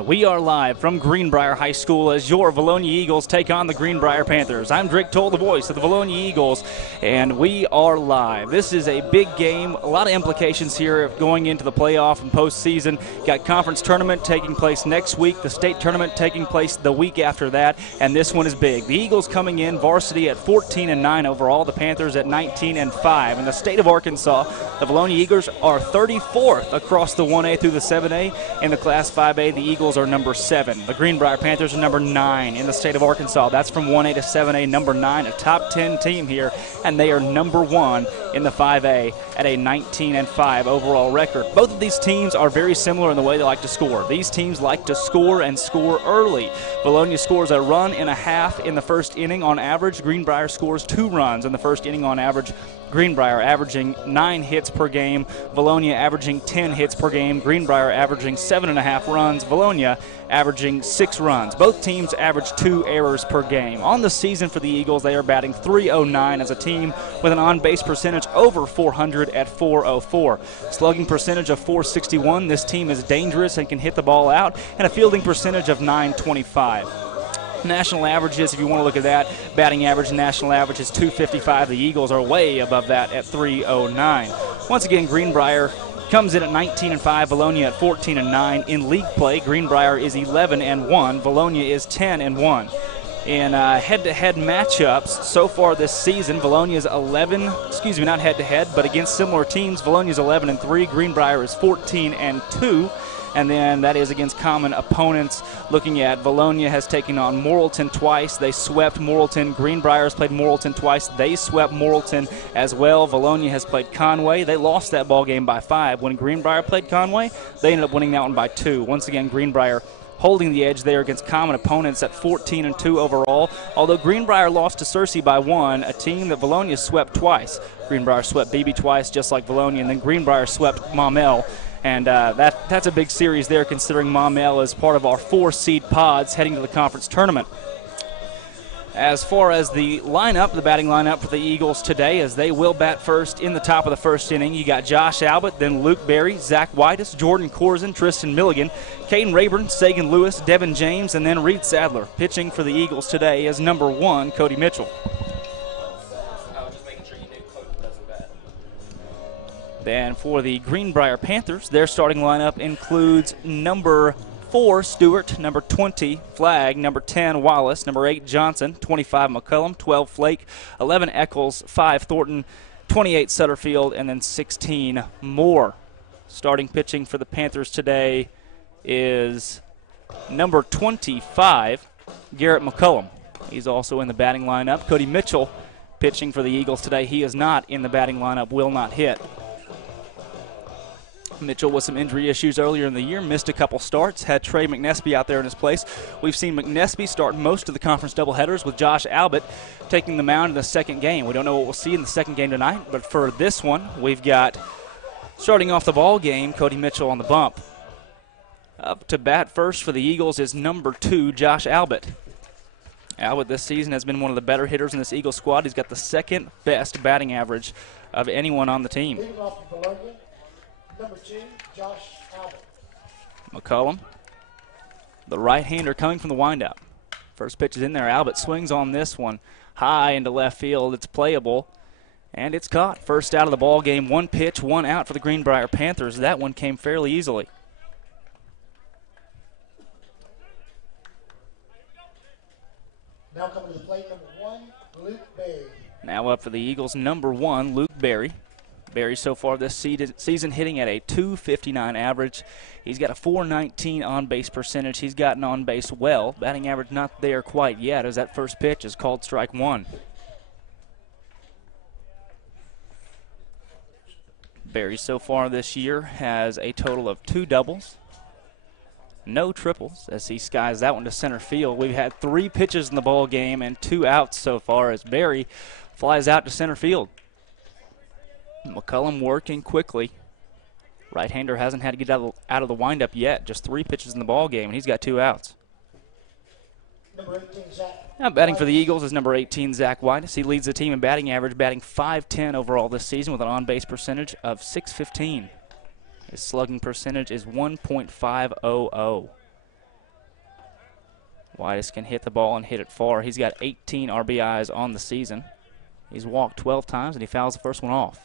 And we are live from Greenbrier High School as your Vilonia Eagles take on the Greenbrier Panthers. I'm Drake Toll, the voice of the Vilonia Eagles, and we are live. This is a big game, a lot of implications here going into the playoff and postseason. Got conference tournament taking place next week, the state tournament taking place the week after that, and this one is big. The Eagles coming in varsity at 14-9 overall, the Panthers at 19-5. In the state of Arkansas, the Vilonia Eagles are 34th across the 1A through the 7A. In the Class 5A, the Eagles are number 7. The Greenbrier Panthers are number 9 in the state of Arkansas. That's from 1A to 7A, number 9, a top 10 team here, and they are number 1 in the 5A at a 19-5 overall record. Both of these teams are very similar in the way they like to score. These teams like to score and score early. Vilonia scores a run and a half in the first inning on average. Greenbrier scores 2 runs in the first inning on average. Greenbrier averaging 9 hits per game, Vilonia averaging 10 hits per game, Greenbrier averaging 7.5 runs, Vilonia averaging 6 runs. Both teams average 2 errors per game. On the season for the Eagles, they are batting .309 as a team with an on-base percentage over 400 at .404. Slugging percentage of .461. This team is dangerous and can hit the ball out, and a fielding percentage of .925. National averages, if you want to look at that, batting average, national average is .255. The Eagles are way above that at .309. Once again, Greenbrier comes in at 19-5, Vilonia at 14-9. In league play, Greenbrier is 11-1, Vilonia is 10-1. In head-to-head matchups so far this season, Vilonia is not head-to-head, but against similar teams, Vilonia is 11-3, Greenbrier is 14-2. And then that is against common opponents. Looking at Vilonia has taken on Morrilton twice. They swept Morrilton. Greenbrier has played Morrilton twice. They swept Morrilton as well. Vilonia has played Conway. They lost that ball game by 5. When Greenbrier played Conway, they ended up winning that one by 2. Once again, Greenbrier holding the edge there against common opponents at 14-2 overall. Although Greenbrier lost to Searcy by 1, a team that Vilonia swept twice. Greenbrier swept BB twice, just like Vilonia, and then Greenbrier swept Maumelle. And that's a big series there, considering Maumelle is part of our 4-seed pods heading to the conference tournament. As far as the lineup, the batting lineup for the Eagles today, as they will bat first in the top of the first inning, you got Josh Albert, then Luke Berry, Zach Whitus, Jordan Corzin, Tristan Milligan, Caden Rayburn, Sagan Lewis, Devin James, and then Reed Sadler. Pitching for the Eagles today is number 1, Cody Mitchell. Then for the Greenbrier Panthers, their starting lineup includes number 4, Stewart, number 20, Flagg, number 10, Wallace, number 8, Johnson, 25, McCullum, 12, Flake, 11, Eccles, 5, Thornton, 28, Sutterfield, and then 16, Moore. Starting pitching for the Panthers today is number 25, Garrett McCullum. He's also in the batting lineup. Cody Mitchell pitching for the Eagles today. He is not in the batting lineup, will not hit. Mitchell with some injury issues earlier in the year, missed a couple starts, had Trey McNesby out there in his place. We've seen McNesby start most of the conference doubleheaders with Josh Albert taking the mound in the second game. We don't know what we'll see in the second game tonight, but for this one, we've got, starting off the ball game, Cody Mitchell on the bump. Up to bat first for the Eagles is number 2, Josh Albert. Albert this season has been one of the better hitters in this Eagles squad. He's got the second best batting average of anyone on the team. Number 2, Josh Albert. McCullum, the right-hander coming from the windup. First pitch is in there. Albert swings on this one high into left field. It's playable, and it's caught. First out of the ball game. 1 pitch, 1 out for the Greenbrier Panthers. That one came fairly easily. Now coming to the plate, number 1, Luke Berry. Now up for the Eagles, number 1, Luke Berry. Berry so far this season hitting at a .259 average. He's got a .419 on-base percentage. He's gotten on base well. Batting average not there quite yet, as that first pitch is called strike 1. Berry so far this year has a total of 2 doubles, no triples, as he skies that one to center field. We've had 3 pitches in the ball game and 2 outs so far as Berry flies out to center field. McCullum working quickly. Right-hander hasn't had to get out of the windup yet. Just 3 pitches in the ball game, and he's got 2 outs. Number 18, Zach. Now batting for the Eagles is number 18, Zach Whitus. He leads the team in batting average, batting .510 overall this season with an on-base percentage of .615. His slugging percentage is 1.500. Whitus can hit the ball and hit it far. He's got 18 RBIs on the season. He's walked 12 times, and he fouls the first one off.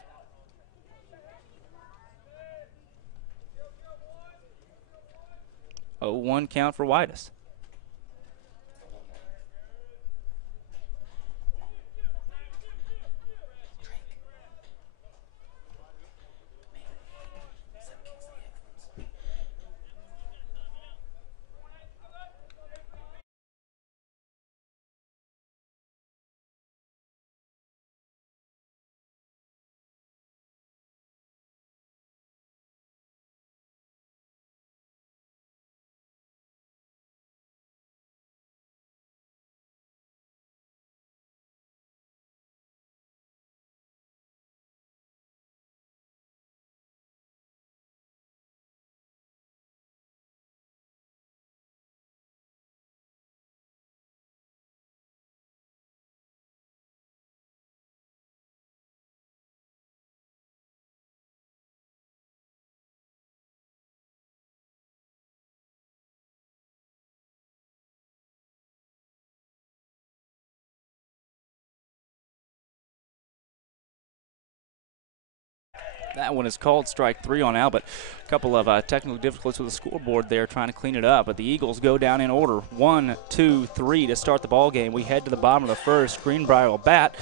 Oh, 1 count for Whitus. That one is called strike 3 on Albert. A couple of technical difficulties with the scoreboard there trying to clean it up. But the Eagles go down in order. 1, 2, 3 to start the ball game. We head to the bottom of the first. Greenbrier will bat.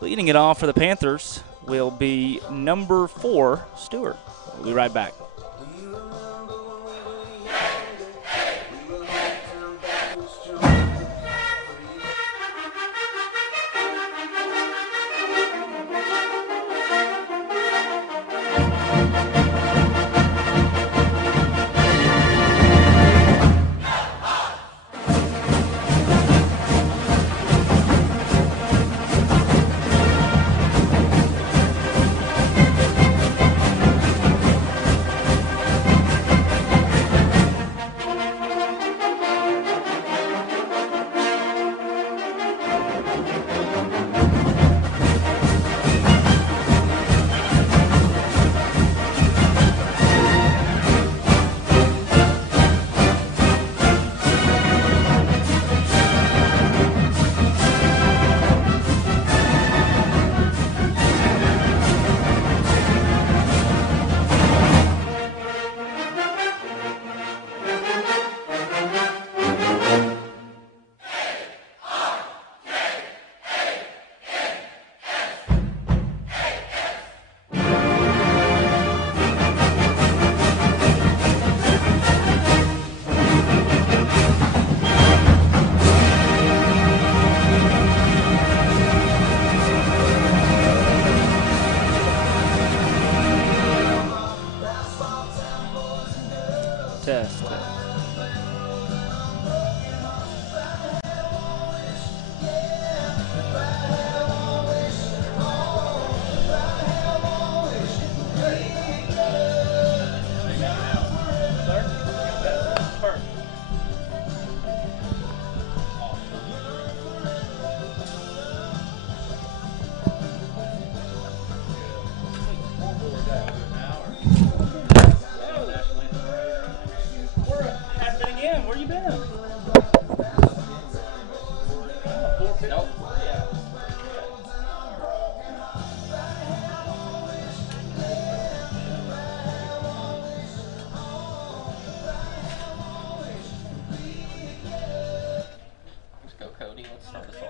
Leading it off for the Panthers will be number 4, Stewart. We'll be right back. Test. Where you been? Nope. Let's go, Cody. Let's start this off.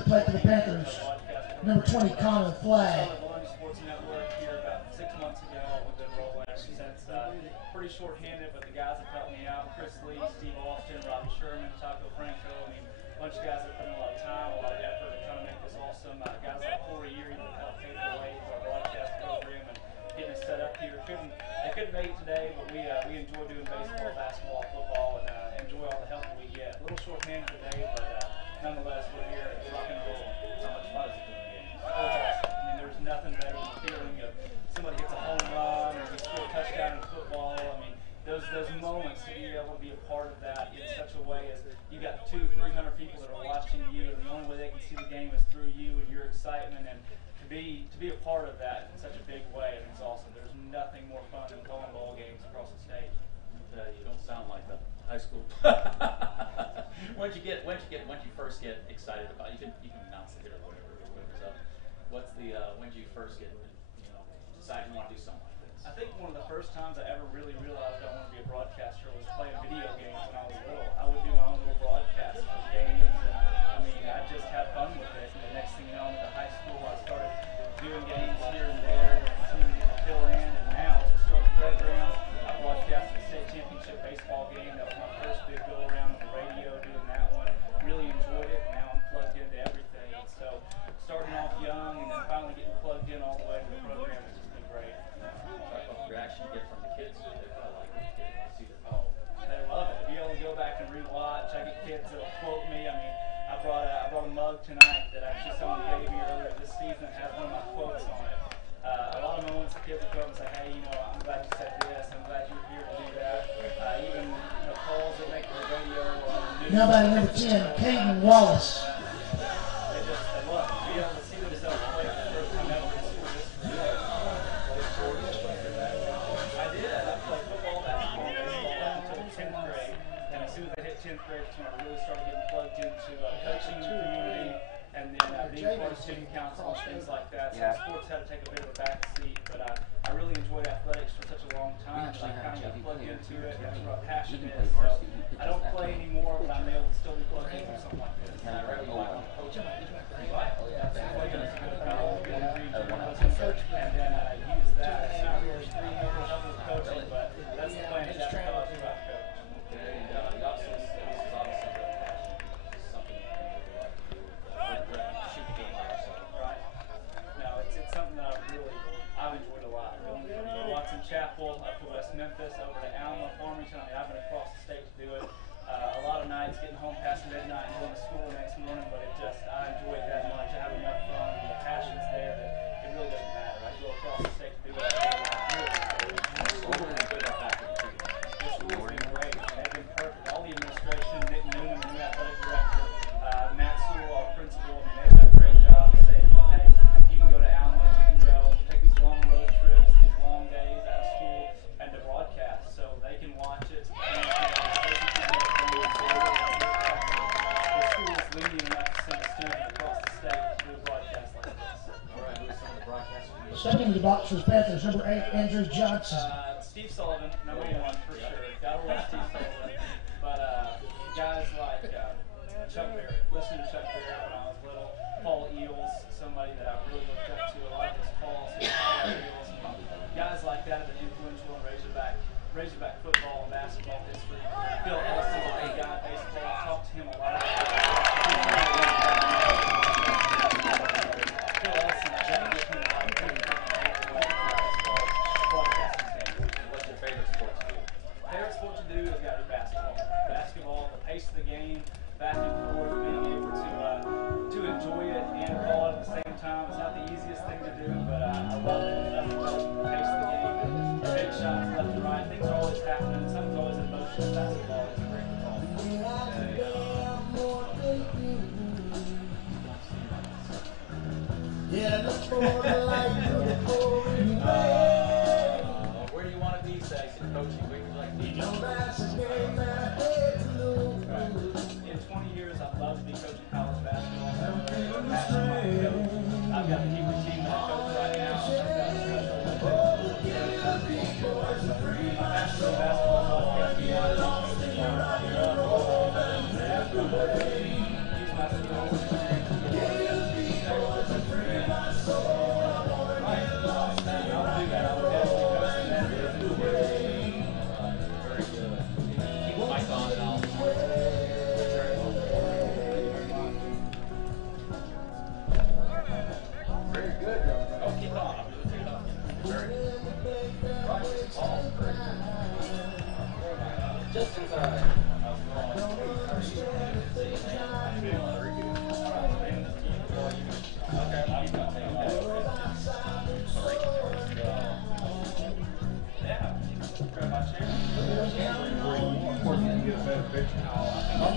to play for the Panthers, number 20, Connor Flagg. Pretty short-handed, but the guys have helped me out. Chris Lee, Steve Austin, Robbie Sherman, Taco Franco. I mean, a bunch of guys that put in a lot of time, a lot of effort to try to make this awesome. Guys like Corey Erie that helped pave the way for our broadcast program and getting us set up here. They couldn't make it today, but we enjoy doing baseball, basketball, football, and enjoy all the help that we get. A little short-handed today, but nonetheless, we're here at rock and roll. It's how much fun is it doing games? Oh, it's awesome. I mean, there's nothing better than the feeling of somebody hits a home run or you score a touchdown in football. I mean, those moments to be able to be a part of that in such a way as you got 200-300 people that are watching you, and the only way they can see the game is through you and your excitement, and to be a part of that in such a big way, I mean, it's awesome. There's nothing more fun than calling ball games across the state. You don't sound like a high school. Once you first get excited about, you can announce it or whatever's up. When did you first get, decide you want to do something like this? I think one of the first times I ever really realized I wanted to be a broadcaster was playing video games when I was little. I would do my own little broadcast for games, and I mean, I just had fun with it. And the next thing you know, I went to high school, I started doing games here and there, and continuing to fill in, and now to start the program, I broadcasted the state championship baseball game. That was my first big go-around on the radio, doing that one. Really enjoyed it, and now I'm plugged into everything. And so, starting off young, and then finally getting plugged in all the way to the program has just been great. Talk about the reaction you get from the kids. They probably like it. They see the phone. They love it. To be able to go back and rewatch, I get kids that'll quote me. I mean, I brought a mug tonight that actually someone gave me earlier this season that has one of my quotes on it. A lot of moments the kids will come and say, hey, I'm glad you said this. I'm glad you were here to do that. Even calls that make the radio on the news. Now batting number 10, Caden Wallace. They love it. To be able to see themselves play for the first time ever in school history. I did. I played football, basketball, and baseball until 10th grade. And as soon as I hit 10th grade, that's when I really started getting plugged into coaching the community and then being part of student council and things like that. So sports had to take a bit of a back seat, but I really enjoyed athletics for such a long time that I kind of got plugged into it. That's where my passion is. So I don't play anymore, but I'm able to still be plugged into something like this. And I read you might want to coach them. Right. That's exactly going to get a degree in journalism, and then use that. It's not really help with coaching, but that's the plan. That's how I feel about coach. And this is obviously the passion. This is something you like to do. Shoot the game by yourself. Right. No, it's something that I've enjoyed a lot. Going from Watson Chapel up to West Memphis, over to Alma, Farmington. I mean, I've been across the state to do it. A lot of nights getting home past midnight and going to school the next morning, but I enjoy it that much. I have enough fun and the passion's there that it really doesn't matter. I go across the state to do it. This school's been great. They've been perfect. All the administration, Nick Noonan, the new athletic director, Matt Sewell, our principal, I mean, they've done a great job of saying, hey, you can go to Alma, you can go take these long road trips, these long days out of school, and to broadcast so they can watch it. Stepping into the box for the Panthers, number 8, Andrew Johnson. Steve Sullivan, number 1 for sure. Gotta love Steve Sullivan. But guys like Chuck Berry, listening to Chuck Berry when I was little, Paul Eels, somebody that I really looked up to, a lot of his calls, his Paul Eels, guys like that have been influential in Razorback football and basketball history. Bill Ellis is a big guy in baseball. I've talked to him a lot. Bill Ellis and Jack with me a lot of things. What's your favorite sports team?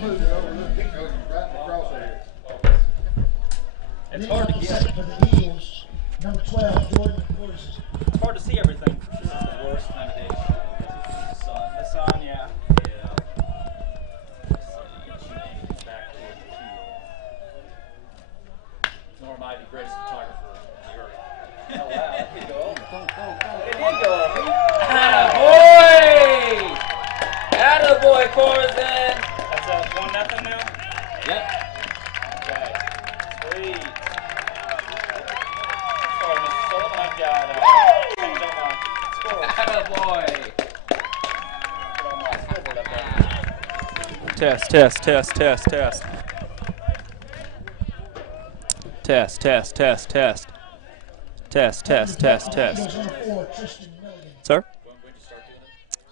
move it over. Look, it goes right in the crosshairs. It's hard to get. For the Eagles, number 12, Jordan Corson. It's hard to see everything. This is the worst time of day. The sun, yeah. Nor am I the greatest photographer on the earth. Oh, wow, that did go over. It It did go over. Attaboy! Attaboy, Corzin! That's a 1-0 now? Yep. Okay. Sweet. Sorry, Mr. Sullivan, I've got change on my score. Attaboy. Put on my scoreboard up there. Test. Test. Eagles number 4, Tristan Milligan. Sir?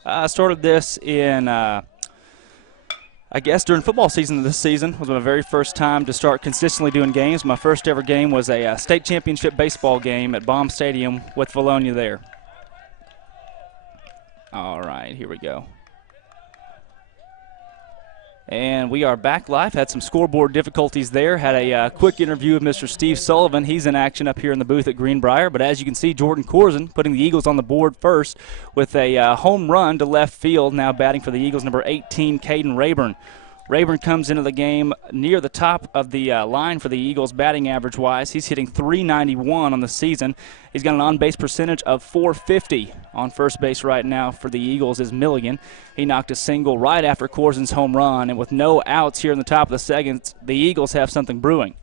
I started this in, I guess, during football season this season. It was my very first time to start consistently doing games. My first ever game was a state championship baseball game at Baum Stadium with Vilonia there. All right, here we go. And we are back live. Had some scoreboard difficulties there. Had a quick interview with Mr. Steve Sullivan. He's in action up here in the booth at Greenbrier. But as you can see, Jordan Corzin putting the Eagles on the board first with a home run to left field. Now batting for the Eagles, number 18, Caden Rayburn. Rayburn comes into the game near the top of the line for the Eagles batting average-wise. He's hitting .391 on the season. He's got an on-base percentage of .450. On first base right now for the Eagles is Milligan. He knocked a single right after Corzin's home run, and with no outs here in the top of the second, the Eagles have something brewing.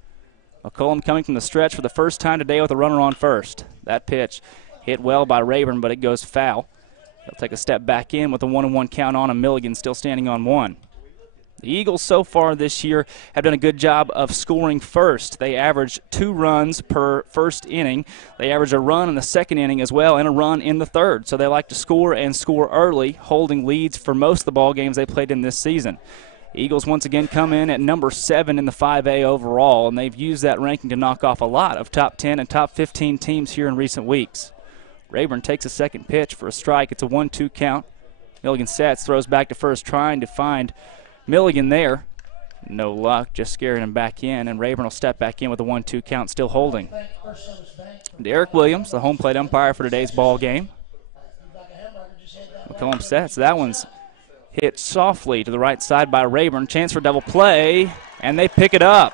McCollum coming from the stretch for the first time today with a runner on first. That pitch hit well by Rayburn, but it goes foul. He'll take a step back in with a 1-1 count on him. Milligan still standing on one. The Eagles so far this year have done a good job of scoring first. They average 2 runs per first inning. They average a run in the second inning as well and a run in the third. So they like to score and score early, holding leads for most of the ball games they played in this season. Eagles once again come in at number 7 in the 5A overall, and they've used that ranking to knock off a lot of top 10 and top 15 teams here in recent weeks. Rayburn takes a second pitch for a strike. It's a 1-2 count. Milligan sets, throws back to first, trying to find Milligan there. No luck, just scaring him back in, and Rayburn will step back in with a 1-2 count, still holding. Derek Williams, the home plate umpire for today's ball game. McCollum sets. That one's hit softly to the right side by Rayburn. Chance for double play, and they pick it up.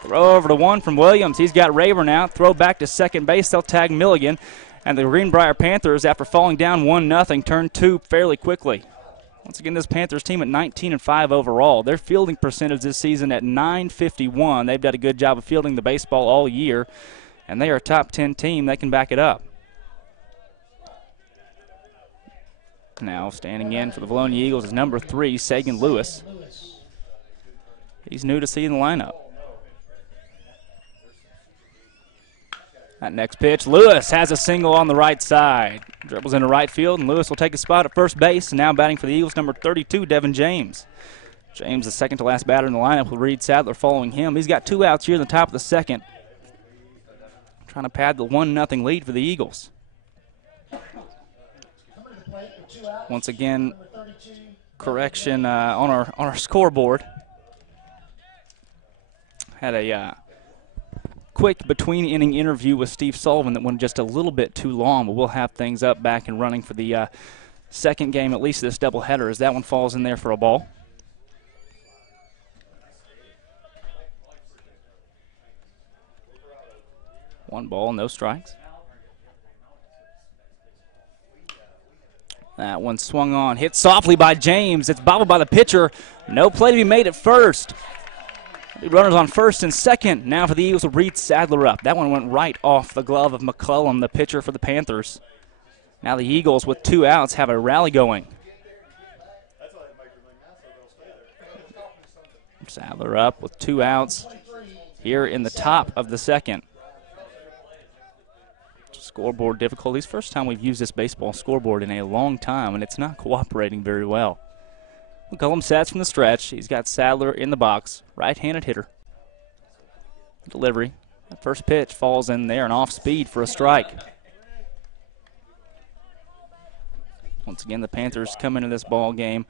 Throw over to one from Williams. He's got Rayburn out. Throw back to second base. They'll tag Milligan. And the Greenbrier Panthers, after falling down 1-0, turn 2 fairly quickly. Once again, this Panthers team at 19-5 overall. Their fielding percentage this season at .951. They've done a good job of fielding the baseball all year, and they are a top 10 team. They can back it up. Now standing in for the Vilonia Eagles is number 3, Sagan Lewis. He's new to seeing the lineup. That next pitch, Lewis has a single on the right side. Dribbles into right field, and Lewis will take a spot at first base. And now batting for the Eagles, number 32, Devin James. James, the second to last batter in the lineup, with Reed Sadler following him. He's got 2 outs here in the top of the second. Trying to pad the 1-0 lead for the Eagles. Once again, correction on our scoreboard. Had a quick between-inning interview with Steve Sullivan that went just a little bit too long, but we'll have things up, back and running for the second game, at least this doubleheader, as that one falls in there for a ball. One ball, no strikes. That one swung on, hit softly by James. It's bobbled by the pitcher. No play to be made at first. Runners on first and second. Now for the Eagles will Reed Sadler up. That one went right off the glove of McClellan, the pitcher for the Panthers. Now the Eagles, with 2 outs, have a rally going. Sadler up with 2 outs here in the top of the second. Scoreboard difficulties. First time we've used this baseball scoreboard in a long time, and it's not cooperating very well. McCollum sets from the stretch. He's got Sadler in the box, right-handed hitter. Delivery. That first pitch falls in there and off speed for a strike. Once again, the Panthers come into this ball game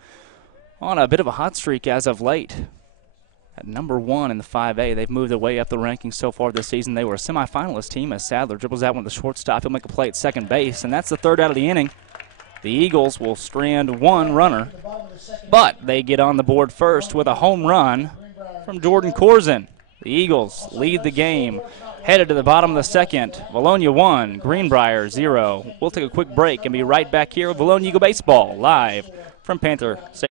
on a bit of a hot streak as of late. At number 1 in the 5A, they've moved their way up the rankings so far this season. They were a semifinalist team as Sadler dribbles out with the shortstop. He'll make a play at second base, and that's the third out of the inning. The Eagles will strand one runner, but they get on the board first with a home run from Jordan Corzin. The Eagles lead the game. Headed to the bottom of the second. Vilonia 1, Greenbrier 0. We'll take a quick break and be right back here with Vilonia Eagle Baseball live from Panther Stadium.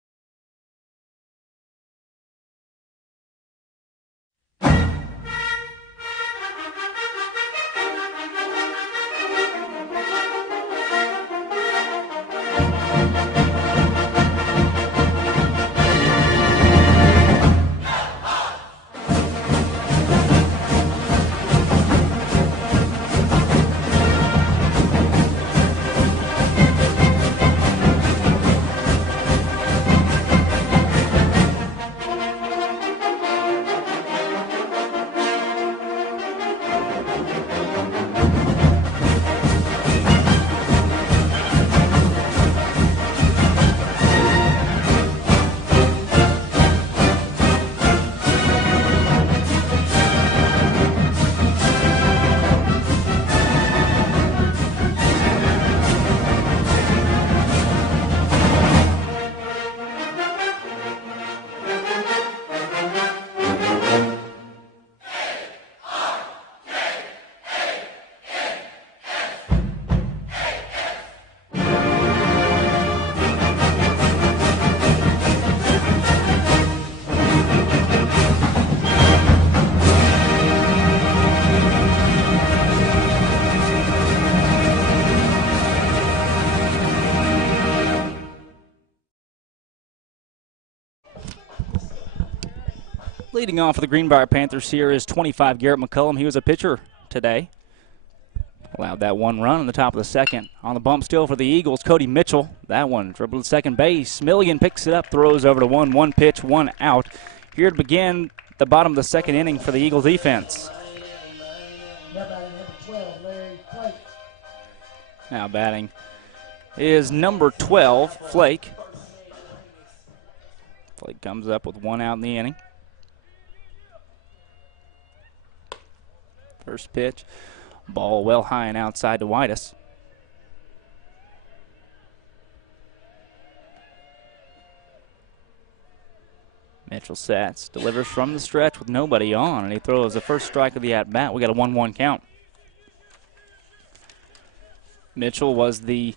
Leading off for the Greenbrier Panthers here is 25, Garrett McCullum. He was a pitcher today. Allowed that one run on the top of the second. On the bump still for the Eagles, Cody Mitchell. That one dribbled to second base. Milligan picks it up, throws over to one pitch, one out. Here to begin the bottom of the second inning for the Eagles defense. Now batting is number 12, Flake. Flake comes up with one out in the inning. First pitch, ball well high and outside to Whitus. Mitchell sets, delivers from the stretch with nobody on, and he throws the first strike of the at-bat. We got a 1-1 count. Mitchell was the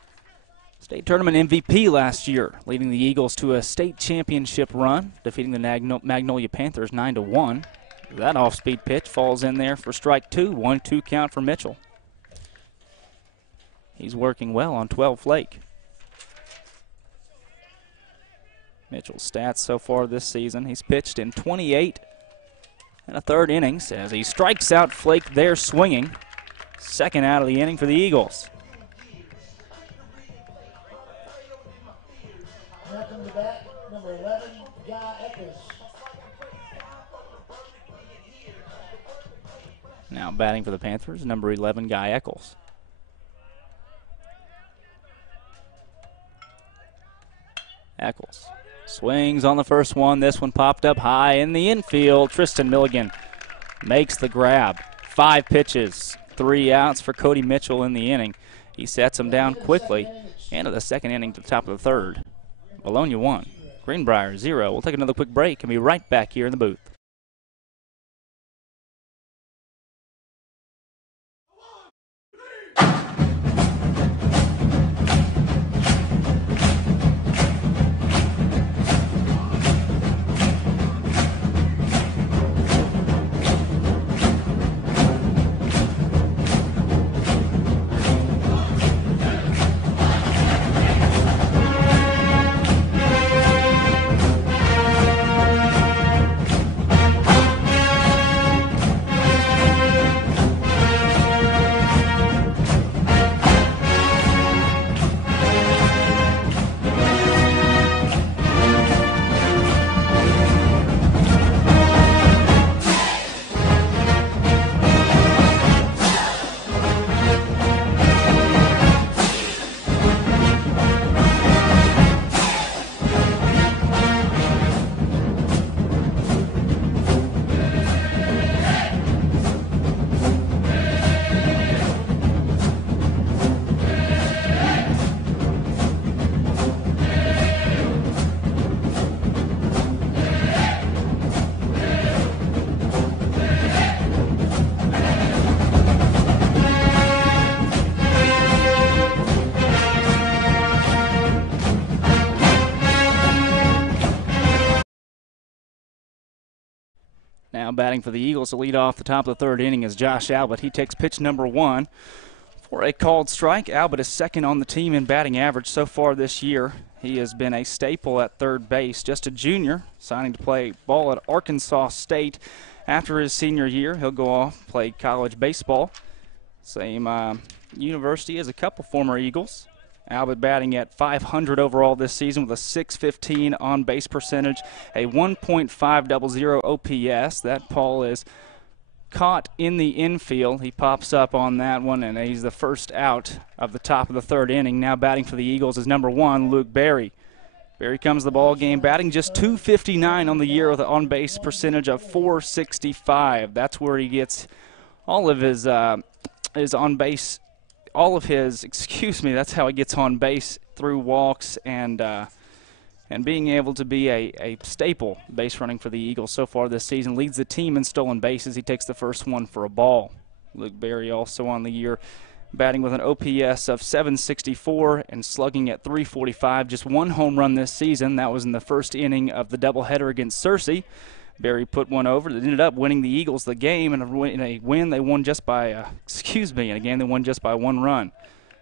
state tournament MVP last year, leading the Eagles to a state championship run, defeating the Magnolia Panthers 9-1. That off-speed pitch falls in there for strike 2. 1-2 count for Mitchell. He's working well on 12 Flake. Mitchell's stats so far this season, he's pitched in 28 and a third innings as he strikes out Flake there swinging. Second out of the inning for the Eagles. Welcome to bat, number 11, Guy Eckers. Now batting for the Panthers, number 11, Guy Eccles. Eccles swings on the first one. This one popped up high in the infield. Tristan Milligan makes the grab. 5 pitches, 3 outs for Cody Mitchell in the inning. He sets him down quickly. Into the second inning to the top of the third. Vilonia 1, Greenbrier 0. We'll take another quick break and be right back here in the booth. Now batting for the Eagles to lead off the top of the third inning is Josh Albert. He takes pitch number 1 for a called strike. Albert is second on the team in batting average so far this year. He has been a staple at third base. Just a junior, signing to play ball at Arkansas State. After his senior year, he'll go off, play college baseball. Same university as a couple former Eagles. Albert batting at .500 overall this season with a .615 on-base percentage, a 1.500 OPS. That ball is caught in the infield. He pops up on that one, and he's the first out of the top of the third inning. Now batting for the Eagles is number 1, Luke Berry. Berry comes to the ball game, batting just .259 on the year with an on-base percentage of .465. That's where he gets all of his on-base. That's how he gets on base through walks and being able to be a staple base running for the Eagles so far this season. Leads the team in stolen bases. He takes the first one for a ball. Luke Berry also on the year, batting with an OPS of .764 and slugging at .345. Just 1 home run this season. That was in the first inning of the doubleheader against Searcy. Berry put one over that ended up winning the Eagles the game, and in a win they won just by, in a game they won just by 1 run.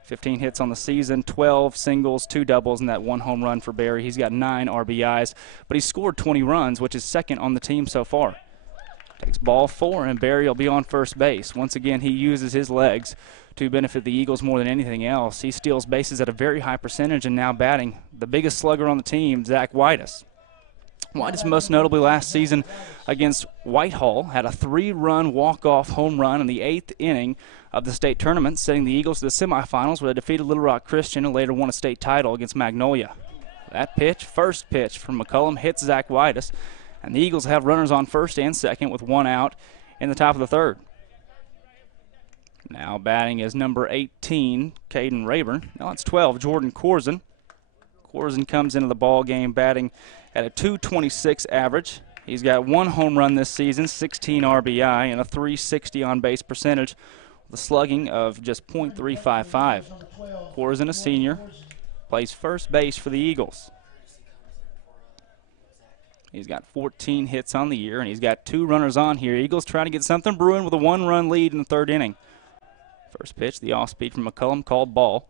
15 hits on the season, 12 singles, 2 doubles, and that 1 home run for Berry. He's got 9 RBIs, but he scored 20 runs, which is second on the team so far. Takes ball 4, and Berry will be on first base. Once again, he uses his legs to benefit the Eagles more than anything else. He steals bases at a very high percentage, and now batting the biggest slugger on the team, Zach Whitus. Whitus most notably last season against Whitehall had a 3-run walk-off home run in the 8th inning of the state tournament, sending the Eagles to the semifinals where they defeated Little Rock Christian and later won a state title against Magnolia. That pitch, first pitch from McCullum, hits Zach Whitus, and the Eagles have runners on first and second with 1 out in the top of the third. Now batting is number 18, Caden Rayburn. Now it's 12, Jordan Corzin. Corzin comes into the ball game batting at a .226 average. He's got 1 home run this season, 16 RBI, and a .360 on-base percentage with a slugging of just .355. Corzin, a senior, plays first base for the Eagles. He's got 14 hits on the year, and he's got 2 runners on here. Eagles trying to get something brewing with a 1-run lead in the third inning. First pitch, the off-speed from McCullum, called ball.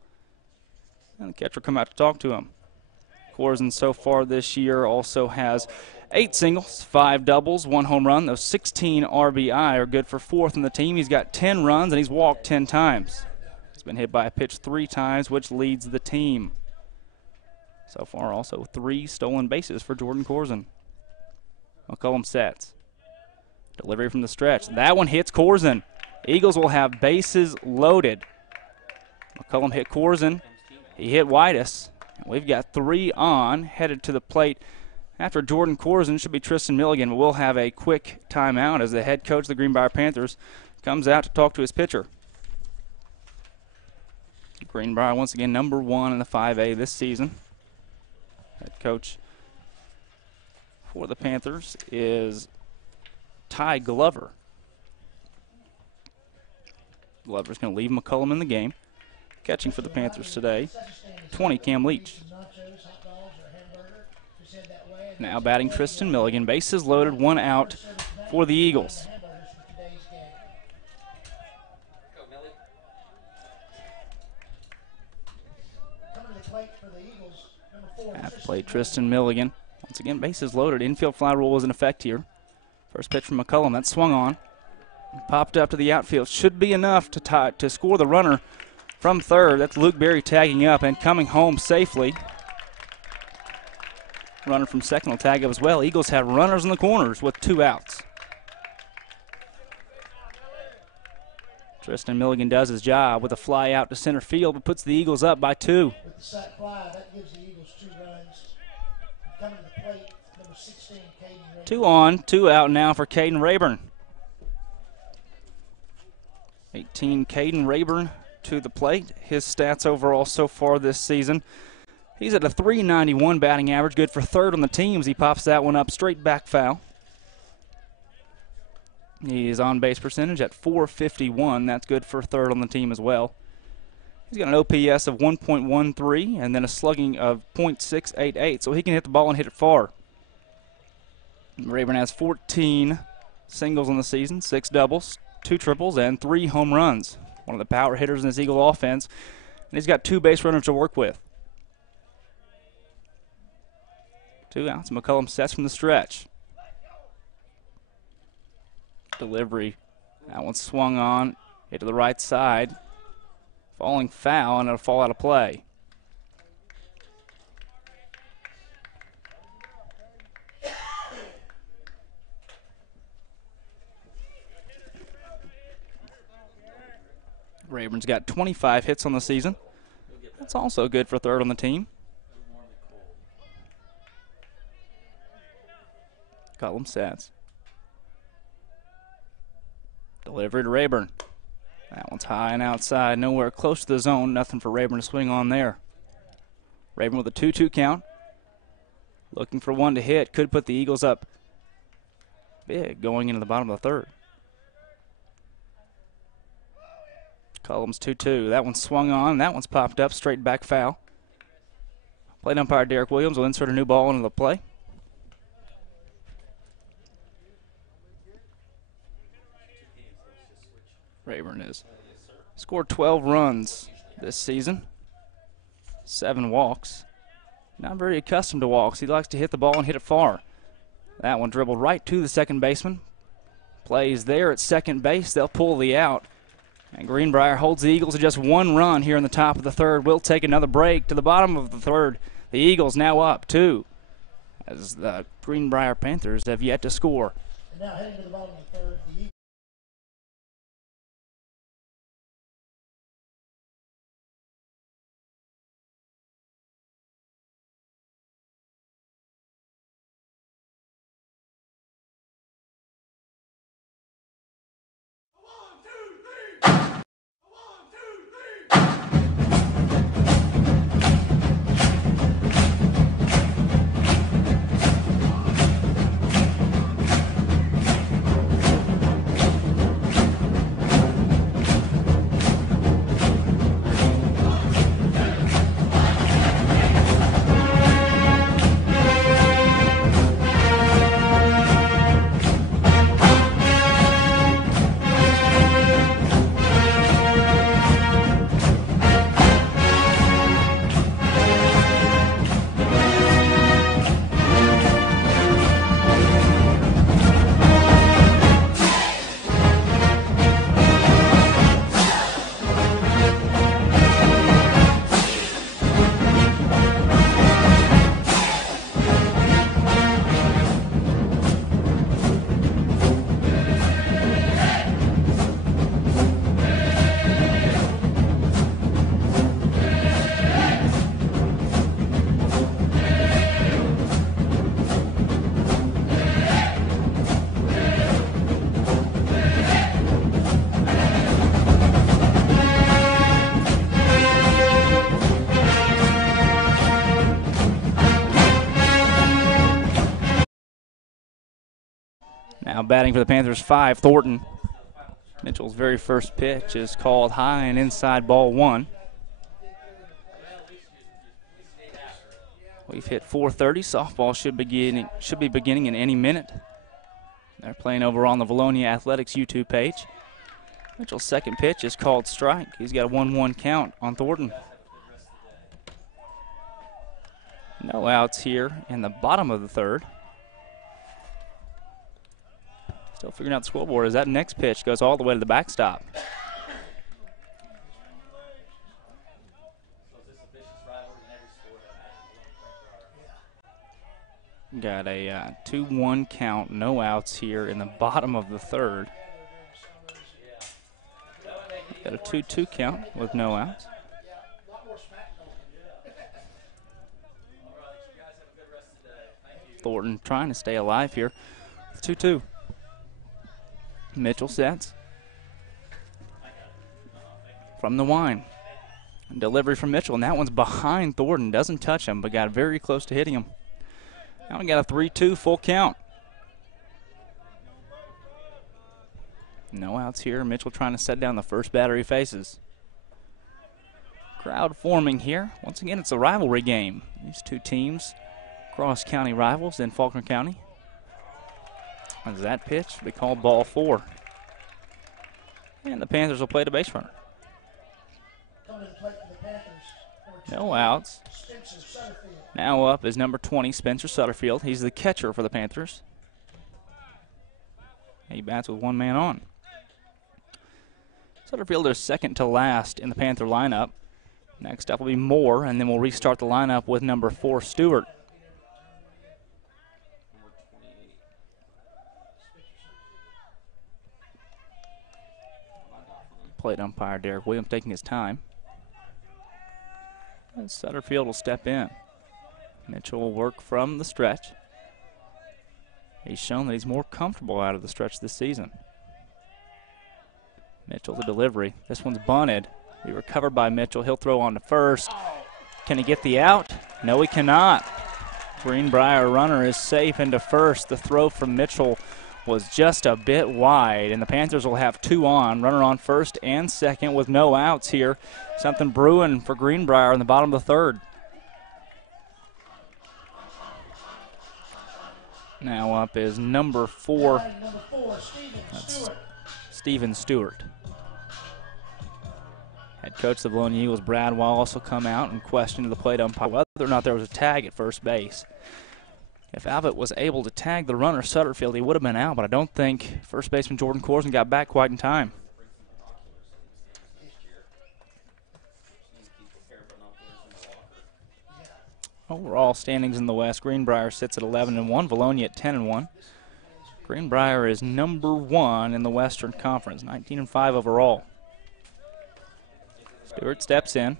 And the catcher will come out to talk to him. Corzin so far this year also has 8 singles, 5 doubles, 1 home run. Those 16 RBI are good for 4th in the team. He's got 10 runs, and he's walked 10 times. He's been hit by a pitch 3 times, which leads the team. So far also 3 stolen bases for Jordan Corzin. McCullum sets. Delivery from the stretch. That one hits Corzin. Eagles will have bases loaded. McCullum hit Corzin. He hit Whitus. We've got 3 on, headed to the plate. After Jordan Corzin should be Tristan Milligan, but we'll have a quick timeout as the head coach of the Greenbrier Panthers comes out to talk to his pitcher. Greenbrier once again number 1 in the 5A this season. Head coach for the Panthers is Ty Glover. Glover's going to leave McCullum in the game. Catching for the Panthers today, 20, Cam Leach. Now batting Tristan Milligan. Bases loaded, 1 out for the Eagles. At the plate, Tristan Milligan. Once again, bases loaded. Infield fly rule was in effect here. First pitch from McCullum. That swung on. Popped up to the outfield. Should be enough to score the runner from third. That's Luke Berry tagging up and coming home safely. Runner from second will tag up as well. Eagles have runners in the corners with 2 outs. Tristan Milligan does his job with a fly out to center field, but puts the Eagles up by 2. With the sac fly, that gives the Eagles 2 runs. Coming to the plate, number 16, Caden Rayburn. 2 on, 2 out now for Caden Rayburn. 18, Caden Rayburn to the plate. His stats overall so far this season: he's at a .391 batting average, good for 3rd on the team as he pops that one up straight back foul. He is on base percentage at .451. That's good for 3rd on the team as well. He's got an OPS of 1.13 and then a slugging of .688, so he can hit the ball and hit it far. Rayburn has 14 singles on the season, 6 doubles, 2 triples, and 3 home runs. One of the power hitters in this Eagle offense, and he's got 2 base runners to work with. 2 outs. McCullum sets from the stretch. Delivery. That one swung on, hit to the right side. Falling foul, and it'll fall out of play. Rayburn's got 25 hits on the season. That's also good for third on the team. Cullum sets. Delivery to Rayburn. That one's high and outside, nowhere close to the zone. Nothing for Rayburn to swing on there. Rayburn with a 2-2 count. Looking for one to hit. Could put the Eagles up big going into the bottom of the third. Cullum's 2-2. That one swung on. That one's popped up. Straight back foul. Plate umpire Derek Williams will insert a new ball into the play. Rayburn is. Scored 12 runs this season. 7 walks. Not very accustomed to walks. He likes to hit the ball and hit it far. That one dribbled right to the second baseman. Plays there at second base. They'll pull the out. And Greenbrier holds the Eagles to just 1 run here in the top of the third. We'll take another break to the bottom of the third. The Eagles now up 2, as the Greenbrier Panthers have yet to score. And now heading to the bottom of the third, the Eagles. Now batting for the Panthers, 5, Thornton. Mitchell's very first pitch is called high and inside, ball 1. We've hit 4:30. Softball should be beginning in any minute. They're playing over on the Vilonia Athletics YouTube page. Mitchell's second pitch is called strike. He's got a 1-1 count on Thornton. No outs here in the bottom of the third. Still figuring out the scoreboard as that next pitch goes all the way to the backstop. Got a 2-1 count, no outs here in the bottom of the third. Got a 2-2 count with no outs. Thornton trying to stay alive here. 2-2. Mitchell sets. From the wine. Delivery from Mitchell, and that one's behind Thornton. Doesn't touch him, but got very close to hitting him. Now we got a 3-2 full count. No outs here. Mitchell trying to set down the first batter he faces. Crowd forming here. Once again, it's a rivalry game. These two teams, cross-county rivals in Faulkner County. As that pitch will be called ball 4. And the Panthers will play the base runner. Coming to the plate for the Panthers. No outs. Spencer Sutterfield. Now up is number 20, Spencer Sutterfield. He's the catcher for the Panthers. He bats with one man on. Sutterfield is second to last in the Panther lineup. Next up will be Moore, and then we'll restart the lineup with number 4, Stewart. Plate umpire Derek Williams taking his time. And Sutterfield will step in. Mitchell will work from the stretch. He's shown that he's more comfortable out of the stretch this season. Mitchell the delivery. This one's bunted. Be recovered by Mitchell. He'll throw on to first. Can he get the out? No, he cannot. Greenbrier runner is safe into first. The throw from Mitchell was just a bit wide, and the Panthers will have 2 on. Runner on first and second with no outs here. Something brewing for Greenbrier in the bottom of the 3rd. Now up is number 4. Stephen Stewart. Head coach of the Vilonia Eagles, Brad Wall, also come out and question the plate umpire whether or not there was a tag at first base. If Albert was able to tag the runner, Sutterfield, he would have been out, but I don't think first baseman Jordan Corson got back quite in time. Overall standings in the West, Greenbrier sits at 11-1, Vilonia at 10-1. Greenbrier is number 1 in the Western Conference, 19-5 overall. Stewart steps in.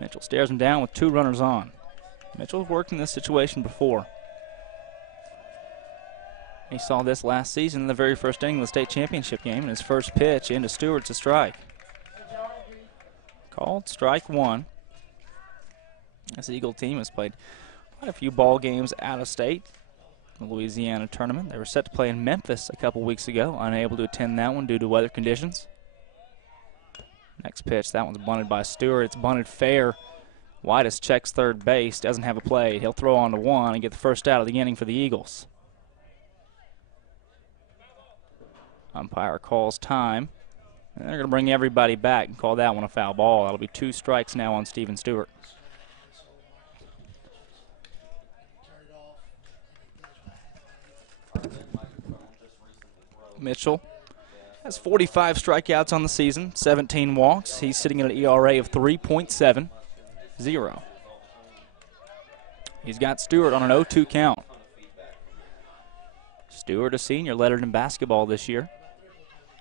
Mitchell stares him down with 2 runners on. Mitchell's worked in this situation before. He saw this last season in the very first inning of the state championship game, and his first pitch into Stewart's a strike. Called strike 1. This Eagle team has played quite a few ball games out of state. The Louisiana tournament. They were set to play in Memphis a couple weeks ago, unable to attend that one due to weather conditions. Next pitch, that one's bunted by Stewart. It's bunted fair. Whitus checks third base, doesn't have a play. He'll throw on to 1 and get the first out of the inning for the Eagles. Umpire calls time. And they're going to bring everybody back and call that one a foul ball. That'll be 2 strikes now on Stephen Stewart. Mitchell has 45 strikeouts on the season, 17 walks. He's sitting at an ERA of 3.70. He's got Stewart on an 0-2 count. Stewart, a senior, led it in basketball this year.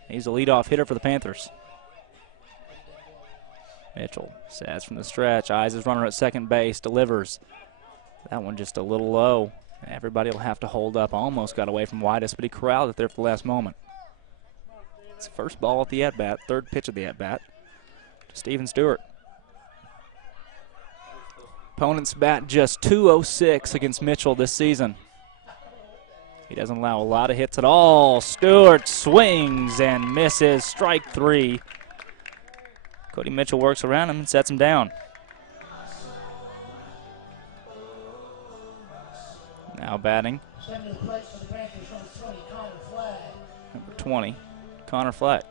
He's a leadoff hitter for the Panthers. Mitchell sets from the stretch, eyes his runner at second base, delivers. That one just a little low. Everybody will have to hold up. Almost got away from Whitus, but he corralled it there for the last moment. It's first ball at the at-bat, 3rd pitch of the at-bat to Stephen Stewart. Opponents bat just .206 against Mitchell this season. He doesn't allow a lot of hits at all. Stewart swings and misses. Strike 3. Cody Mitchell works around him and sets him down. Now batting, number 20, Connor Fleck.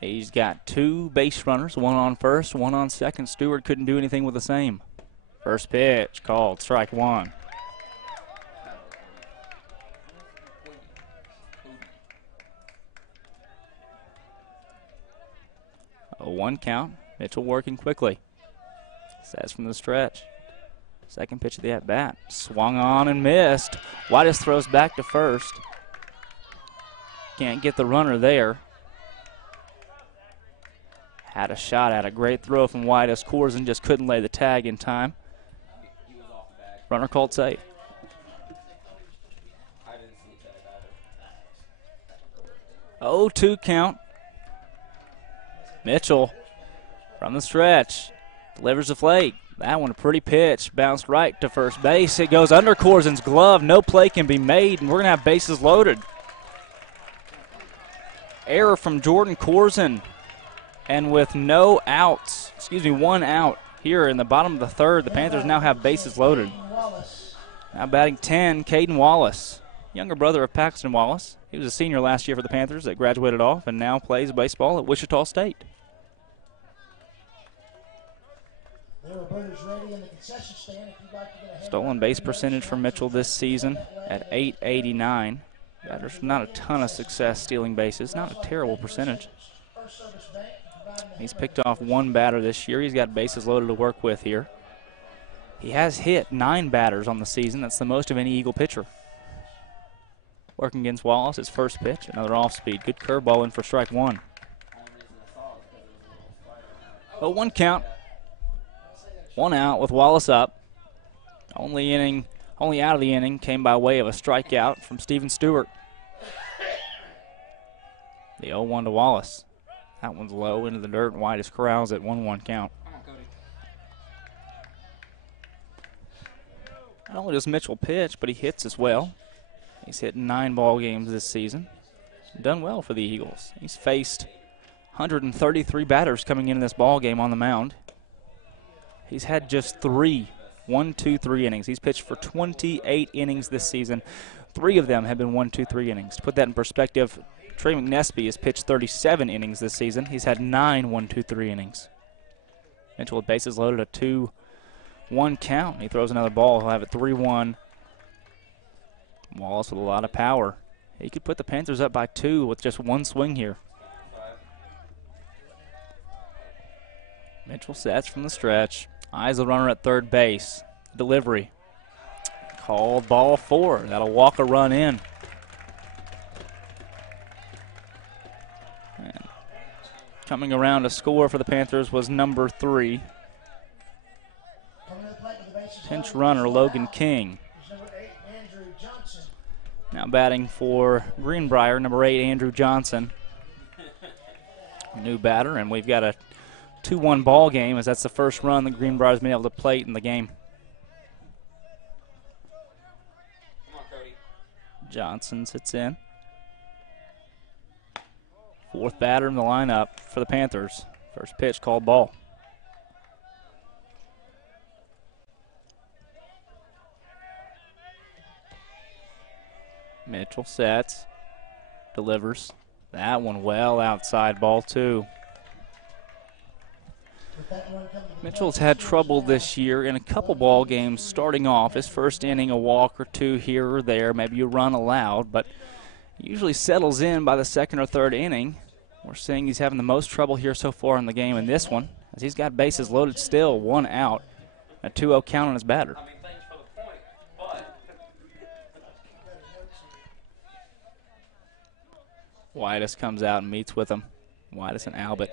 He's got 2 base runners, 1 on first, 1 on second. Stewart couldn't do anything with the same. First pitch called strike 1. A 1 count. Mitchell working quickly. Says from the stretch. Second pitch of the at-bat. Swung on and missed. Whitus throws back to first. Can't get the runner there. Had a shot at a great throw from Whitus. Corson just couldn't lay the tag in time. Runner called safe. I didn't see the tag either. 0-2 count. Mitchell from the stretch delivers the flake. That one a pretty pitch. Bounced right to first base. It goes under Corson's glove. No play can be made, and we're going to have bases loaded. Error from Jordan Corson. And with no outs, 1 out, here in the bottom of the third. The Panthers now have bases loaded. Now batting 10, Caden Wallace, younger brother of Paxton Wallace. He was a senior last year for the Panthers that graduated off and now plays baseball at Wichita State. Stolen base percentage for Mitchell this season at .889. There's not a ton of success stealing bases. Not a terrible percentage. He's picked off one batter this year. He's got bases loaded to work with here. He has hit 9 batters on the season. That's the most of any Eagle pitcher. Working against Wallace, his first pitch, another off-speed. Good curveball in for strike one. 0-1 count. 1 out with Wallace up. Only out of the inning came by way of a strikeout from Steven Stewart. The 0-1 to Wallace. That one's low into the dirt and Whitus corrals at 1-1 count. Not only does Mitchell pitch, but he hits as well. He's hit 9 ball games this season. Done well for the Eagles. He's faced 133 batters coming into this ball game on the mound. He's had just 3 innings. He's pitched for 28 innings this season. 3 of them have been 1-2-3 innings. To put that in perspective, Trey McNesby has pitched 37 innings this season. He's had 9 1-2-3 innings. Mitchell with bases loaded, a 2-1 count. He throws another ball. He'll have it 3-1. Wallace with a lot of power. He could put the Panthers up by 2 with just 1 swing here. Mitchell sets from the stretch. Eyes the runner at third base. Delivery. Called ball 4. That'll walk a run in. And coming around to score for the Panthers was number 3. Pinch runner Logan King. Now batting for Greenbrier, number 8, Andrew Johnson. New batter, and we've got a 2-1 ball game, as that's the first run that Greenbrier's been able to plate in the game. Johnson sits in. 4th batter in the lineup for the Panthers. First pitch called ball. Mitchell sets, delivers. That one well outside, ball 2. Mitchell's had trouble this year in a couple ball games starting off. His first inning, a walk or 2 here or there, maybe a run allowed, but usually settles in by the 2nd or 3rd inning. We're seeing he's having the most trouble here so far in the game in this one, as he's got bases loaded still, 1 out, a 2-0 count on his batter. Whitus comes out and meets with him. Whitus and Albert.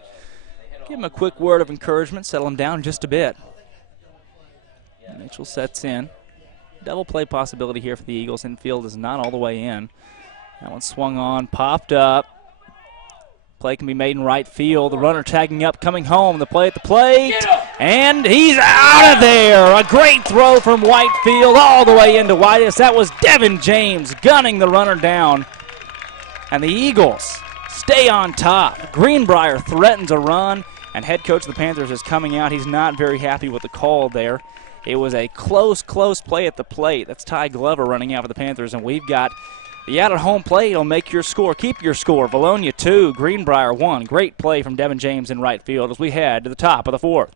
Give him a quick word of encouragement, settle him down just a bit. Mitchell sets in. Double play possibility here for the Eagles. Infield is not all the way in. That one swung on, popped up. Play can be made in right field. The runner tagging up, coming home. The play at the plate. And he's out of there. A great throw from Whitefield all the way into Whitus. That was Devin James gunning the runner down. And the Eagles stay on top. Greenbrier threatens a run, and head coach of the Panthers is coming out. He's not very happy with the call there. It was a close play at the plate. That's Ty Glover running out for the Panthers, and we've got the out at home plate. It'll make your score. Keep your score. Vilonia 2, Greenbrier 1. Great play from Devin James in right field as we head to the top of the 4th.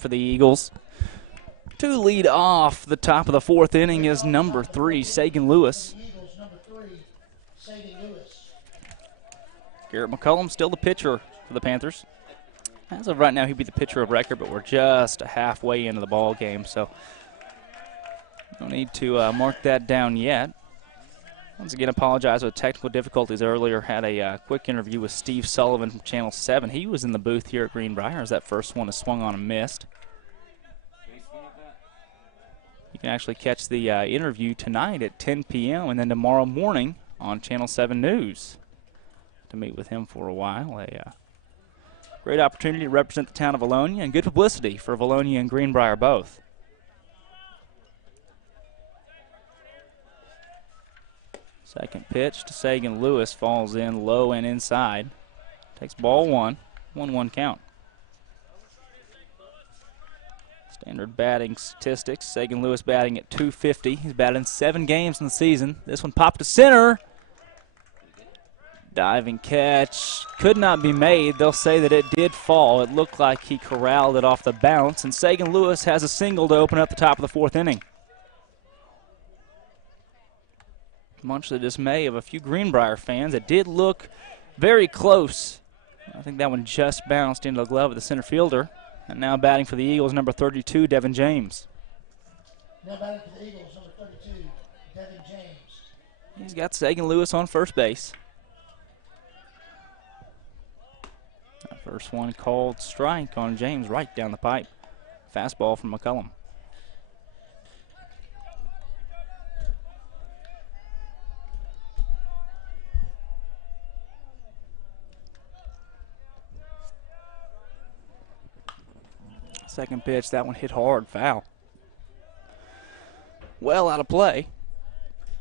for the Eagles. To lead off the top of the fourth inning is number 3, Sagan Lewis. Eagles, number 3, Sadie Lewis. Garrett McCullum still the pitcher for the Panthers. As of right now, he'd be the pitcher of record, but we're just halfway into the ball game, so no need to mark that down yet. Once again, apologize for technical difficulties earlier. Had a quick interview with Steve Sullivan from Channel 7. He was in the booth here at Greenbrier as that first one is swung on and missed. You can actually catch the interview tonight at 10 p.m. and then tomorrow morning on Channel 7 News to meet with him for a while. A great opportunity to represent the town of Vilonia and good publicity for Vilonia and Greenbrier both. Second pitch to Sagan Lewis falls in low and inside. Takes ball 1, 1-1 count. Standard batting statistics. Sagan Lewis batting at .250. He's batted in 7 games in the season. This one popped to center. Diving catch could not be made. They'll say that it did fall. It looked like he corralled it off the bounce, and Sagan Lewis has a single to open up the top of the fourth inning. Much to the dismay of a few Greenbrier fans, it did look very close. I think that one just bounced into the glove of the center fielder. And now batting for the Eagles, number 32, Devin James. Now batting for the Eagles, number 32, Devin James. He's got Sagan Lewis on first base. That first one called strike on James right down the pipe. Fastball from McCullum. Second pitch, that one hit hard, foul. Well out of play.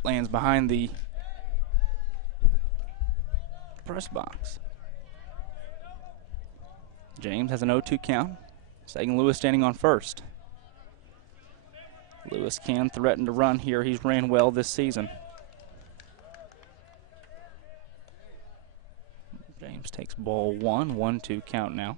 Lands behind the press box. James has an 0-2 count. Sagan Lewis standing on first. Lewis can threaten to run here. He's ran well this season. James takes ball 1, 1-2 count now.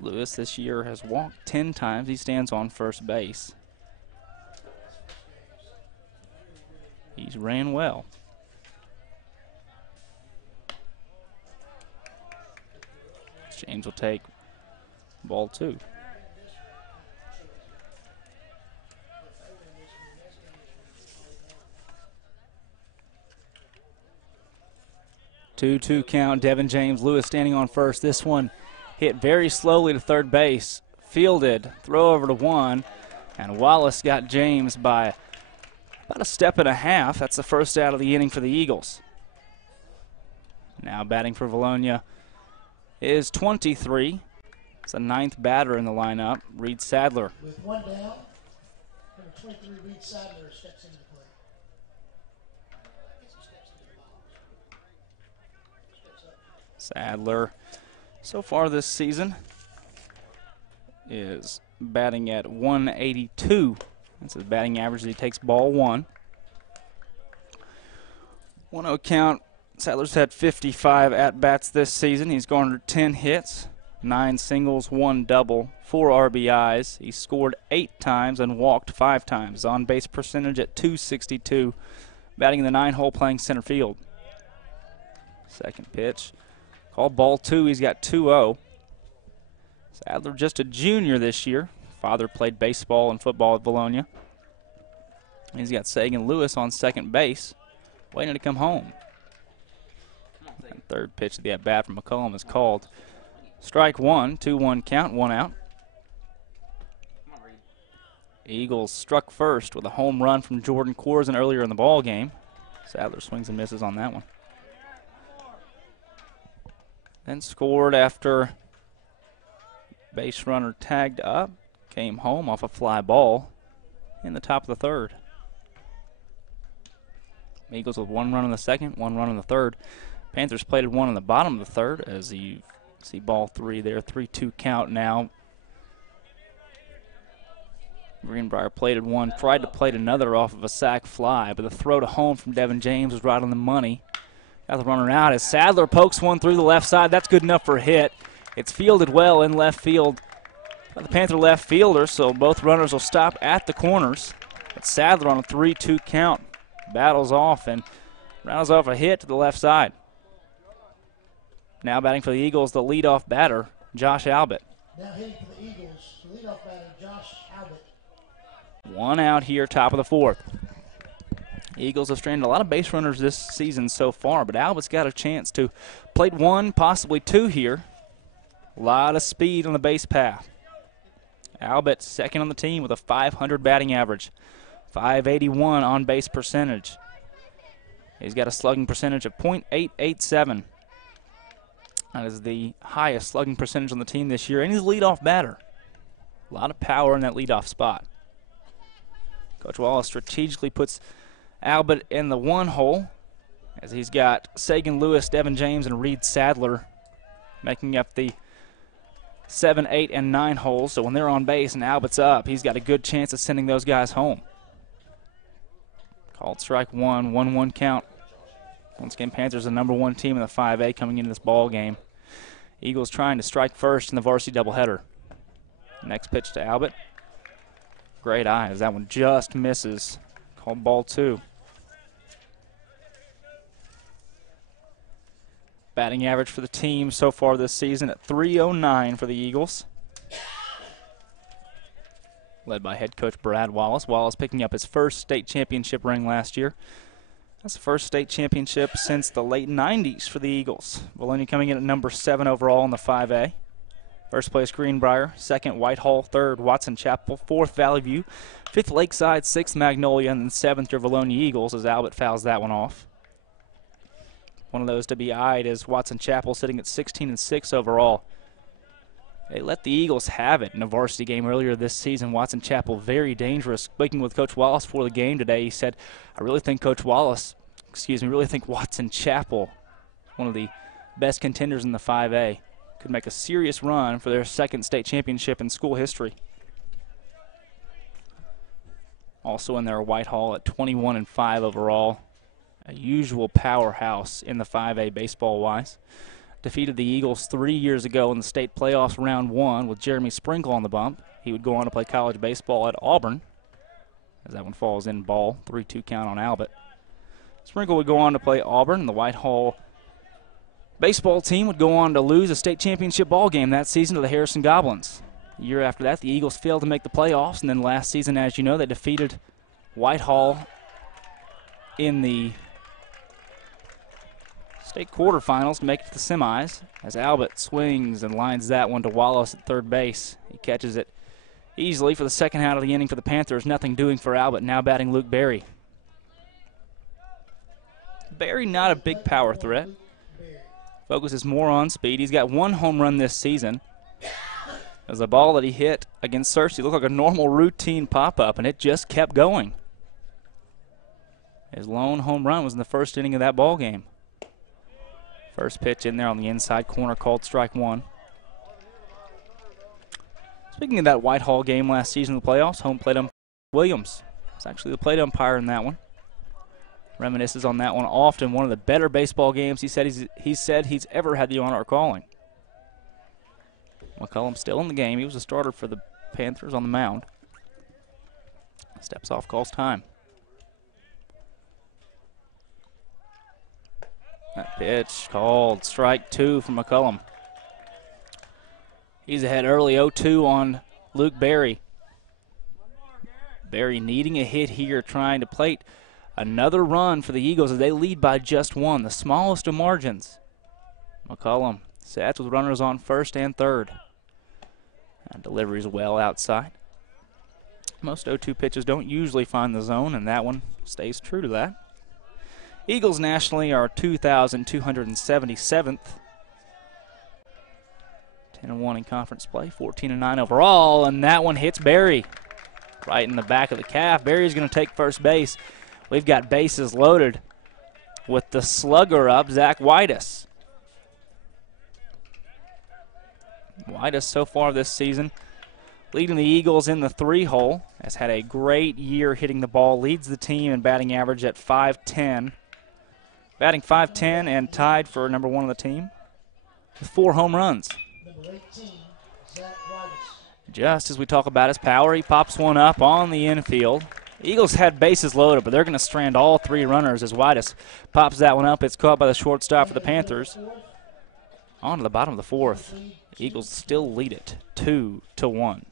Lewis this year has walked 10 times. He stands on first base. He's ran well. James will take ball 2. Two count. Devin James. Lewis standing on first. This one hit very slowly to third base. Fielded. Throw over to 1. And Wallace got James by about a step and a half. That's the first out of the inning for the Eagles. Now batting for Vilonia is 23. It's the 9th batter in the lineup, Reed Sadler. With 1 down, number 23, Reed Sadler, steps into the play. Sadler, so far this season, is batting at 182. That's his batting average as he takes ball 1. 1-0 count. Sadler's had 55 at-bats this season. He's garnered 10 hits, 9 singles, 1 double, 4 RBIs. He scored 8 times and walked 5 times. On-base percentage at .262. Batting in the 9-hole, playing center field. Second pitch. Called ball 2. He's got 2-0. Sadler just a junior this year. Father played baseball and football at Vilonia. He's got Sagan Lewis on second base, waiting to come home. And third pitch of the at-bat from McCullum is called. Strike 1, 2-1 count, 1 out. Eagles struck first with a home run from Jordan Corzine earlier in the ball game. Sadler swings and misses on that one. Then scored after base runner tagged up, came home off a fly ball in the top of the third. Eagles with 1 run in the second, 1 run in the third. Panthers plated 1 in the bottom of the third, as you see ball 3 there, 3-2 count now. Greenbrier plated 1, tried to plate another off of a sac fly, but the throw to home from Devin James was right on the money Got the runner out as Sadler pokes one through the left side. That's good enough for a hit. It's fielded well in left field by the Panther left fielder, so both runners will stop at the corners. It's Sadler on a 3-2 count. Battles off and rounds off a hit to the left side. Now batting for the Eagles, the leadoff batter, Josh Albert. Now hitting for the Eagles, the leadoff batter, Josh Albert. One out here, top of the fourth. Eagles have stranded a lot of base runners this season so far, but Albert's got a chance to plate one, possibly two here. A lot of speed on the base path. Albert second on the team with a .500 batting average, .581 on base percentage. He's got a slugging percentage of .887. That is the highest slugging percentage on the team this year, and he's a leadoff batter. A lot of power in that leadoff spot. Coach Wallace strategically puts Albert in the one hole, as he's got Sagan Lewis, Devin James, and Reed Sadler making up the 7, 8, and 9 holes. So when they're on base and Albert's up, he's got a good chance of sending those guys home. Called strike one, 1-1 count. Once again, Panthers the #1 team in the 5A coming into this ball game. Eagles trying to strike first in the varsity doubleheader. Next pitch to Albert. Great eye as that one just misses. Called ball 2. Batting average for the team so far this season at .309 for the Eagles. Led by head coach Brad Wallace. Wallace picking up his first state championship ring last year. That's the first state championship since the late 90s for the Eagles. Vilonia coming in at #7 overall in the 5A. First place Greenbrier, second Whitehall, third Watson Chapel, fourth Valley View, fifth Lakeside, sixth Magnolia, and then seventh your Vilonia Eagles as Albert fouls that one off. One of those to be eyed is Watson Chapel sitting at 16-6 overall. They let the Eagles have it in a varsity game earlier this season. Watson Chapel very dangerous. Speaking with Coach Wallace before the game today, he said, I really think Watson Chapel, one of the best contenders in the 5A, could make a serious run for their second state championship in school history. Also in there, Whitehall at 21-5 overall. A usual powerhouse in the 5A baseball-wise. Defeated the Eagles 3 years ago in the state playoffs round 1 with Jeremy Sprinkle on the bump. He would go on to play college baseball at Auburn, as that one falls in ball, 3-2 count on Albert. Sprinkle would go on to play Auburn, and the Whitehall baseball team would go on to lose a state championship ball game that season to the Harrison Goblins. The year after that, the Eagles failed to make the playoffs, and then last season, as you know, they defeated Whitehall in the state quarterfinals to make it to the semis, as Albert swings and lines that one to Wallace at third base. He catches it easily for the second out of the inning for the Panthers. Nothing doing for Albert. Now batting Luke Berry. Berry not a big power threat. Focuses more on speed. He's got one home run this season. It was a ball that he hit against Searcy. It looked like a normal routine pop-up, and it just kept going. His lone home run was in the first inning of that ball game. First pitch in there on the inside corner, called strike one. Speaking of that Whitehall game last season in the playoffs, home plate umpire Williams. It's actually the plate umpire in that one. Reminisces on that one often. One of the better baseball games he said he's ever had the honor of calling. McCullum still in the game. He was a starter for the Panthers on the mound. Steps off, calls time. That pitch called strike 2 from McCullum. He's ahead early, 0-2 on Luke Berry. Berry needing a hit here, trying to plate another run for the Eagles as they lead by just one, the smallest of margins. McCullum sets with runners on first and third. And deliveries well outside. Most 0-2 pitches don't usually find the zone, and that one stays true to that. Eagles nationally are 2,277th. 10-1 in conference play, 14-9 overall, and that one hits Berry right in the back of the calf. Berry's going to take first base. We've got bases loaded with the slugger up, Zach Whitus. Whitus so far this season leading the Eagles in the 3-hole. Has had a great year hitting the ball, leads the team in batting average at .510. batting .510 and tied for number 1 on the team with 4 home runs. Number 18, Zach Rice. Just as we talk about his power, he pops one up on the infield. Eagles had bases loaded, but they're going to strand all 3 runners as Whitus pops that one up. It's caught by the shortstop for the Panthers. On to the bottom of the 4th. Eagles still lead it 2-1.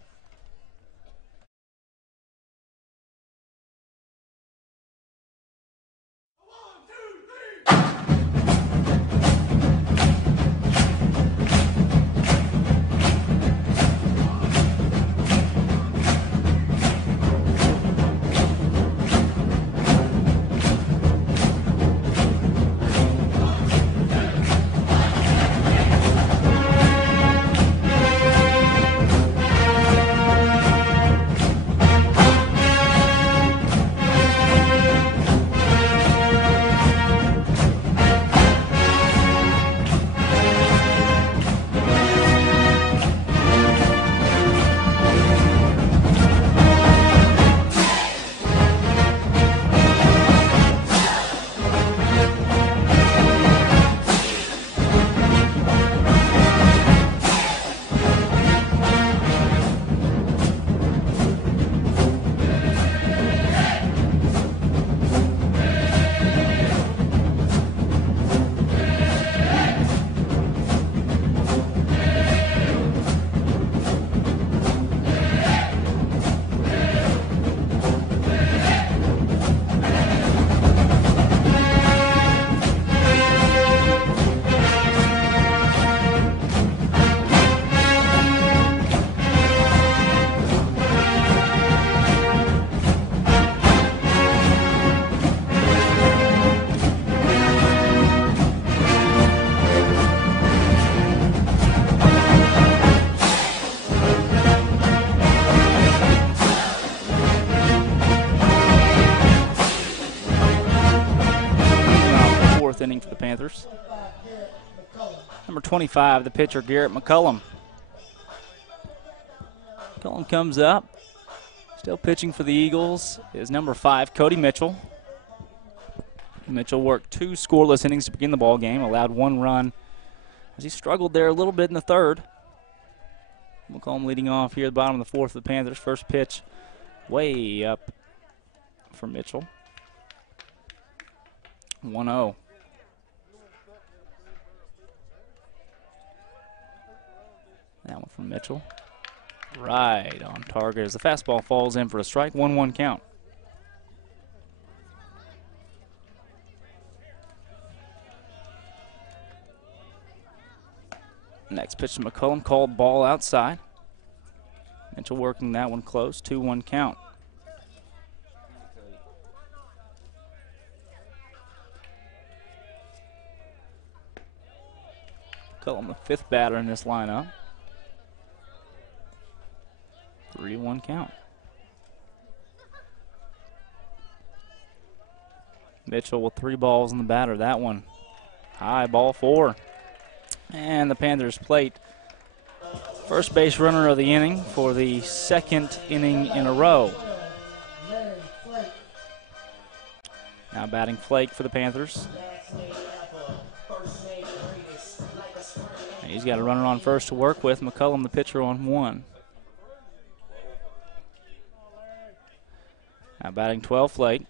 Inning for the Panthers. Number 25, the pitcher, Garrett McCullum. McCullum comes up. Still pitching for the Eagles is number 5, Cody Mitchell. Mitchell worked 2 scoreless innings to begin the ball game, allowed 1 run as he struggled there a little bit in the 3rd. McCullum leading off here at the bottom of the 4th of the Panthers. First pitch way up for Mitchell. 1-0. That one from Mitchell. Right on target as the fastball falls in for a strike. 1-1 count. Next pitch to McCullum, called ball outside. Mitchell working that one close. 2-1 count. McCullum, the 5th batter in this lineup. 3-1 count. Mitchell with 3 balls in the batter. That one high, ball 4. And the Panthers plate first base runner of the inning for the 2nd inning in a row. Now batting Flake for the Panthers. And he's got a runner on first to work with. McCullum, the pitcher, on 1. Now batting 12, Flake.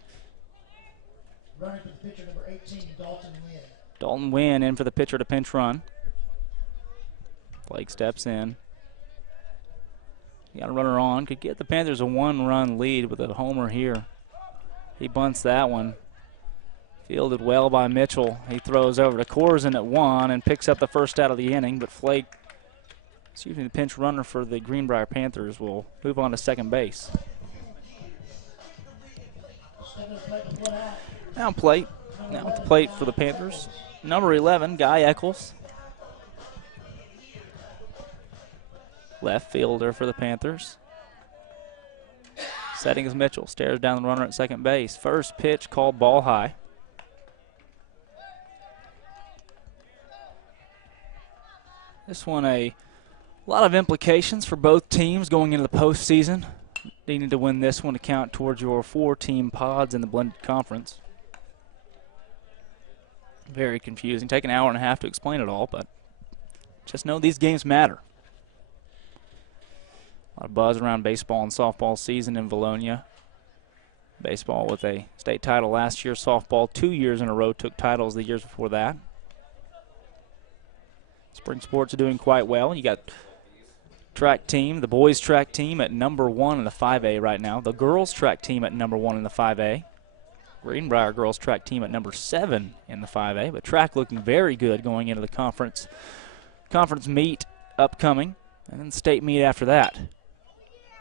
Running for the pitcher, number 18, Dalton Wynn. Dalton Wynn in for the pitcher to pinch run. Flake steps in. Got a runner on. Could get the Panthers a 1-run lead with a homer here. He bunts that one. Fielded well by Mitchell. He throws over to Korzen at 1 and picks up the first out of the inning, but Flake, the pinch runner for the Greenbrier Panthers, will move on to second base. Now at the plate for the Panthers, number 11, Guy Eccles. Left fielder for the Panthers. Setting is Mitchell, stares down the runner at second base. First pitch called ball high. This one a lot of implications for both teams going into the postseason. Needing to win this one to count towards your 4-team pods in the blended conference. Very confusing. Take an hour and a half to explain it all, but just know these games matter. A lot of buzz around baseball and softball season in Vilonia. Baseball with a state title last year. Softball 2 years in a row took titles the years before that. Spring sports are doing quite well. You got track team, the boys track team at #1 in the 5A right now. The girls track team at #1 in the 5A. Greenbrier girls track team at #7 in the 5A. But track looking very good going into the conference meet upcoming. And then state meet after that.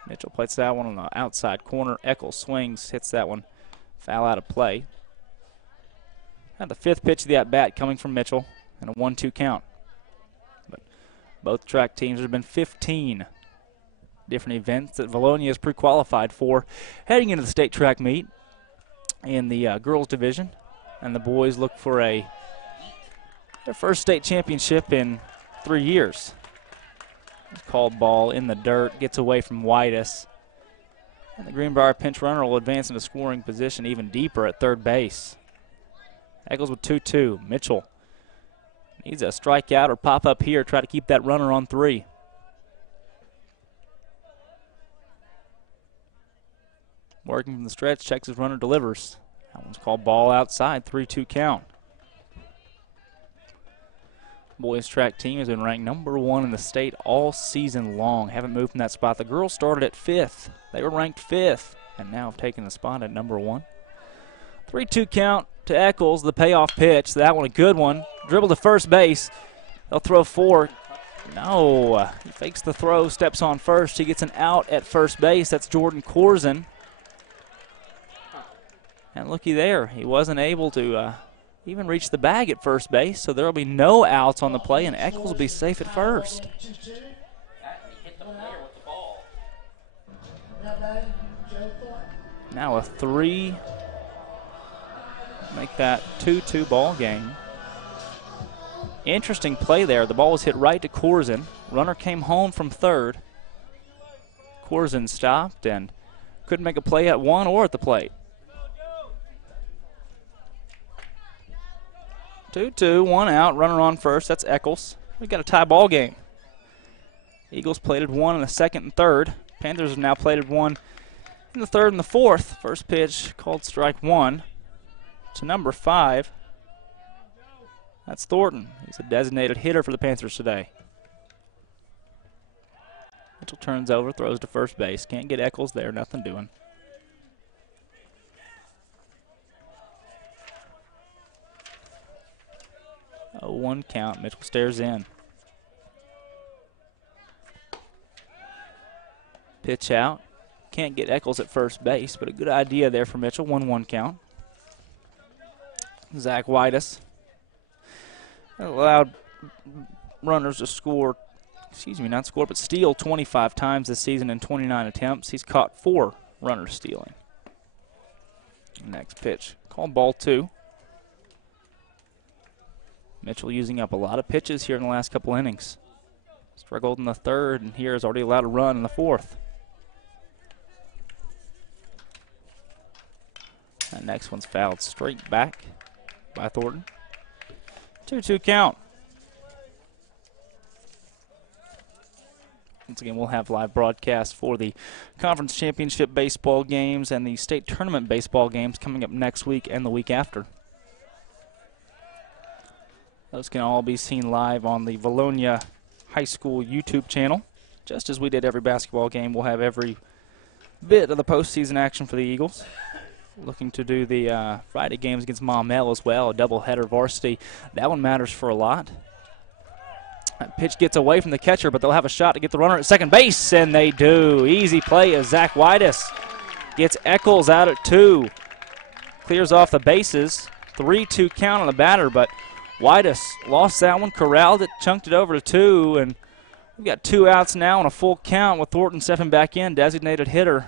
Mitchell plays that one on the outside corner. Eccles swings, hits that one, foul out of play. Had the 5th pitch of the at-bat coming from Mitchell and a 1-2 count. But both track teams, there have been 15 different events that Vilonia is pre-qualified for heading into the state track meet in the girls division. And the boys look for their first state championship in 3 years. Called ball in the dirt, gets away from Whitus. And the Greenbrier pinch runner will advance into scoring position even deeper at third base. Eccles with 2-2. Mitchell needs a strikeout or pop up here, try to keep that runner on 3. Working from the stretch, checks his runner, delivers. That one's called ball outside, 3-2 count. Boys track team has been ranked #1 in the state all season long. Haven't moved from that spot. The girls started at 5th. They were ranked 5th and now have taken the spot at #1. 3-2 count to Eccles, the payoff pitch. That one a good one. Dribble to first base. They'll throw 4. No, he fakes the throw, steps on first. He gets an out at first base. That's Jordan Corzin. And looky there, he wasn't able to even reach the bag at first base, so there will be no outs on the play, and Eccles will be safe at first. Now a 3, make that 2-2 ball game. Interesting play there. The ball was hit right to Corzin. Runner came home from third. Corzin stopped and couldn't make a play at 1 or at the plate. 2-2, 1 out, runner on first. That's Eccles. We got a tie ball game. Eagles plated 1 in the 2nd and 3rd. Panthers have now plated 1 in the 3rd and the 4th. First pitch called strike 1 to number 5. That's Thornton. He's a designated hitter for the Panthers today. Mitchell turns over, throws to first base. Can't get Eccles there, nothing doing. A 1 count. Mitchell stares in. Pitch out. Can't get Eccles at first base, but a good idea there for Mitchell. 1-1 count. Zach Whitus allowed runners to score, not score, but steal 25 times this season in 29 attempts. He's caught 4 runners stealing. Next pitch, called ball 2. Mitchell using up a lot of pitches here in the last couple innings. Struggled in the 3rd, and here has already allowed a run in the 4th. That next one's fouled straight back by Thornton. 2-2 count. Once again, we'll have live broadcasts for the conference championship baseball games and the state tournament baseball games coming up next week and the week after. Those can all be seen live on the Vilonia High School YouTube channel. Just as we did every basketball game, we'll have every bit of the postseason action for the Eagles. Looking to do the Friday games against Maumelle as well, a doubleheader varsity. That one matters for a lot. That pitch gets away from the catcher, but they'll have a shot to get the runner at second base, and they do. Easy play as Zach Whitus gets Eccles out at 2. Clears off the bases. 3-2 count on the batter, but Whitus lost that one, corralled it, chunked it over to 2, and we've got 2 outs now on a full count with Thornton stepping back in, designated hitter.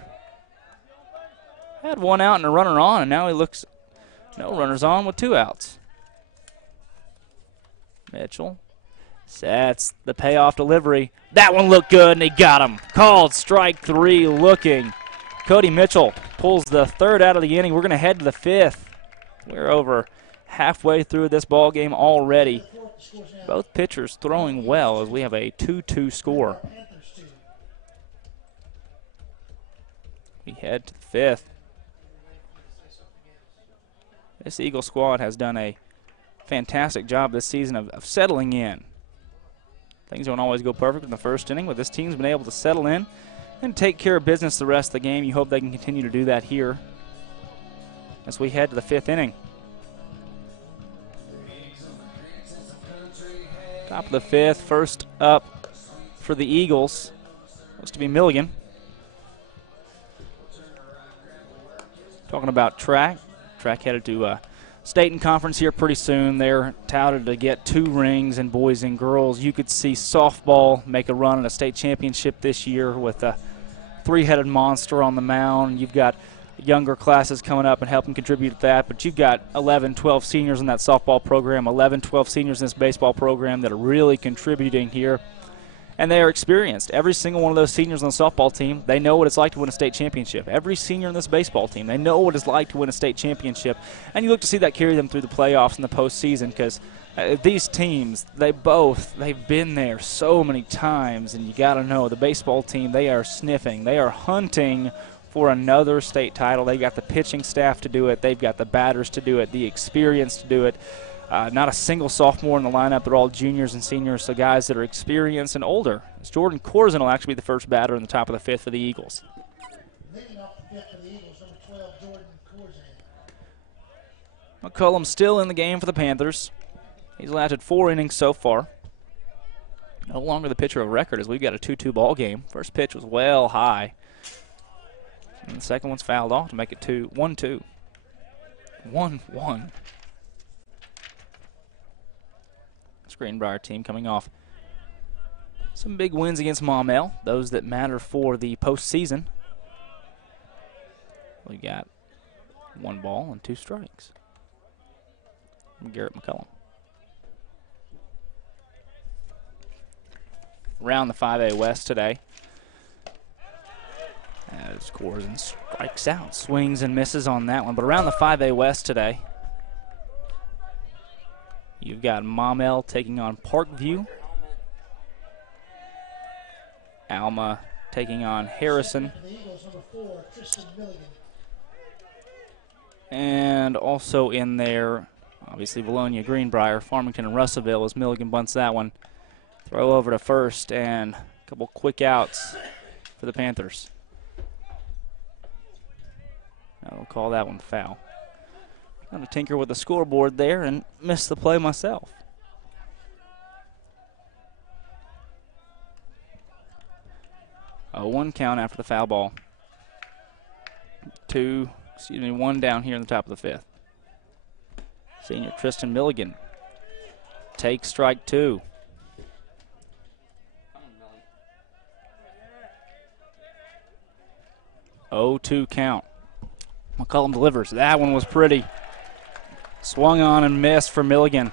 Had 1 out and a runner on, and now he looks no runners on with 2 outs. Mitchell sets the payoff delivery. That one looked good, and he got him. Called strike 3 looking. Cody Mitchell pulls the 3rd out of the inning. We're going to head to the 5th. We're over halfway through this ball game already. Both pitchers throwing well as we have a 2-2 score. We head to the fifth. This Eagle squad has done a fantastic job this season of settling in. Things don't always go perfect in the first inning, but this team's been able to settle in and take care of business the rest of the game. You hope they can continue to do that here as we head to the fifth inning. Top of the fifth, first up for the Eagles. Supposed to be Milligan. Talking about track. Track headed to state and conference here pretty soon. They're touted to get 2 rings in boys and girls. You could see softball make a run at a state championship this year with a 3-headed monster on the mound. You've got younger classes coming up and helping contribute to that, but you've got 11, 12 seniors in that softball program, 11, 12 seniors in this baseball program that are really contributing here. And they are experienced. Every single one of those seniors on the softball team, they know what it's like to win a state championship. Every senior in this baseball team, they know what it's like to win a state championship. And you look to see that carry them through the playoffs and the postseason because these teams, they've been there so many times. And you got to know the baseball team, they are sniffing. They are hunting for another state title. They got the pitching staff to do it. They've got the batters to do it, the experience to do it. Not a single sophomore in the lineup. They're all juniors and seniors, so guys that are experienced and older. As Jordan Corzin will actually be the first batter in the top of the fifth for the Eagles. Leading off the fifth for the Eagles, number 12, Jordan Corzin. McCullum still in the game for the Panthers. He's lasted 4 innings so far. No longer the pitcher of record as we've got a 2-2 ball game. First pitch was well high. And the second one's fouled off to make it 1-2. 1-1. Greenbrier team coming off some big wins against Maumelle, those that matter for the postseason. We got 1 ball and 2 strikes from Garrett McCullum. Around the 5A West today, as Corzin strikes out, swings and misses on that one. But around the 5A West today, you've got Maumelle taking on Parkview. Alma taking on Harrison. And also in there, obviously, Vilonia, Greenbrier, Farmington, and Russellville as Milligan bunts that one. Throw over to first and a couple quick outs for the Panthers. I'll call that one foul. I'm going to tinker with the scoreboard there and miss the play myself. A 1 count after the foul ball. 1 down here in the top of the fifth. Senior Tristan Milligan takes strike 2. Oh, 2 count. McCullum delivers. That one was pretty. Swung on and missed for Milligan.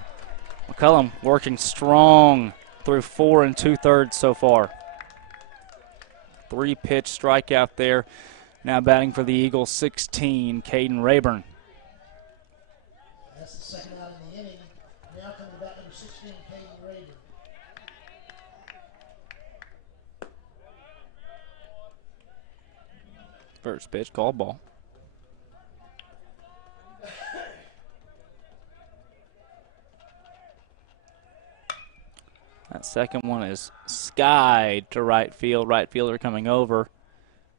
McCullum working strong through 4 2/3 so far. 3-pitch strikeout there. Now batting for the Eagles, 16, Caden Rayburn. That's the second out in the inning. Now coming back, number 16, Caden Rayburn. First pitch, called ball. That second one is skied to right field. Right fielder coming over.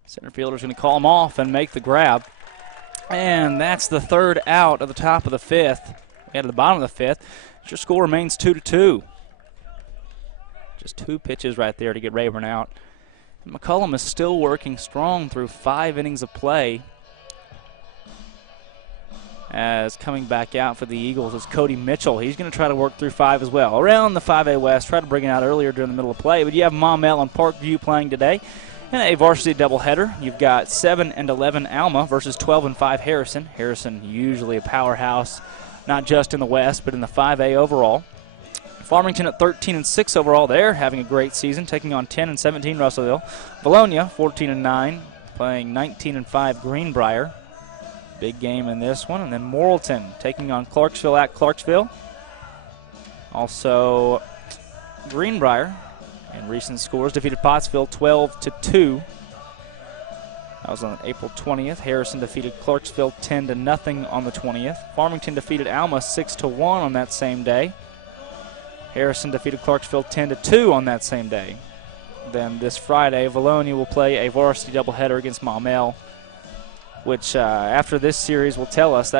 Center fielder's going to call him off and make the grab. And that's the 3rd out of the top of the 5th. We got to the bottom of the 5th. Your score remains 2-2. Just 2 pitches right there to get Rayburn out. And McCullum is still working strong through 5 innings of play. As coming back out for the Eagles is Cody Mitchell. He's going to try to work through 5 as well. Around the 5A West, tried to bring it out earlier during the middle of play, but you have Maumelle and Parkview playing today in a varsity doubleheader. You've got 7 and 11 Alma versus 12 and 5 Harrison. Harrison usually a powerhouse, not just in the West, but in the 5A overall. Farmington at 13 and 6 overall. They're having a great season, taking on 10 and 17 Russellville. Vilonia 14 and 9, playing 19 and 5 Greenbrier. Big game in this one. And then Morrilton taking on Clarksville at Clarksville. Also, Greenbrier in recent scores defeated Pottsville 12-2. That was on April 20th. Harrison defeated Clarksville 10-0 on the 20th. Farmington defeated Alma 6-1 on that same day. Harrison defeated Clarksville 10-2 on that same day. Then this Friday, Vilonia will play a varsity doubleheader against Maumelle, which after this series will tell us that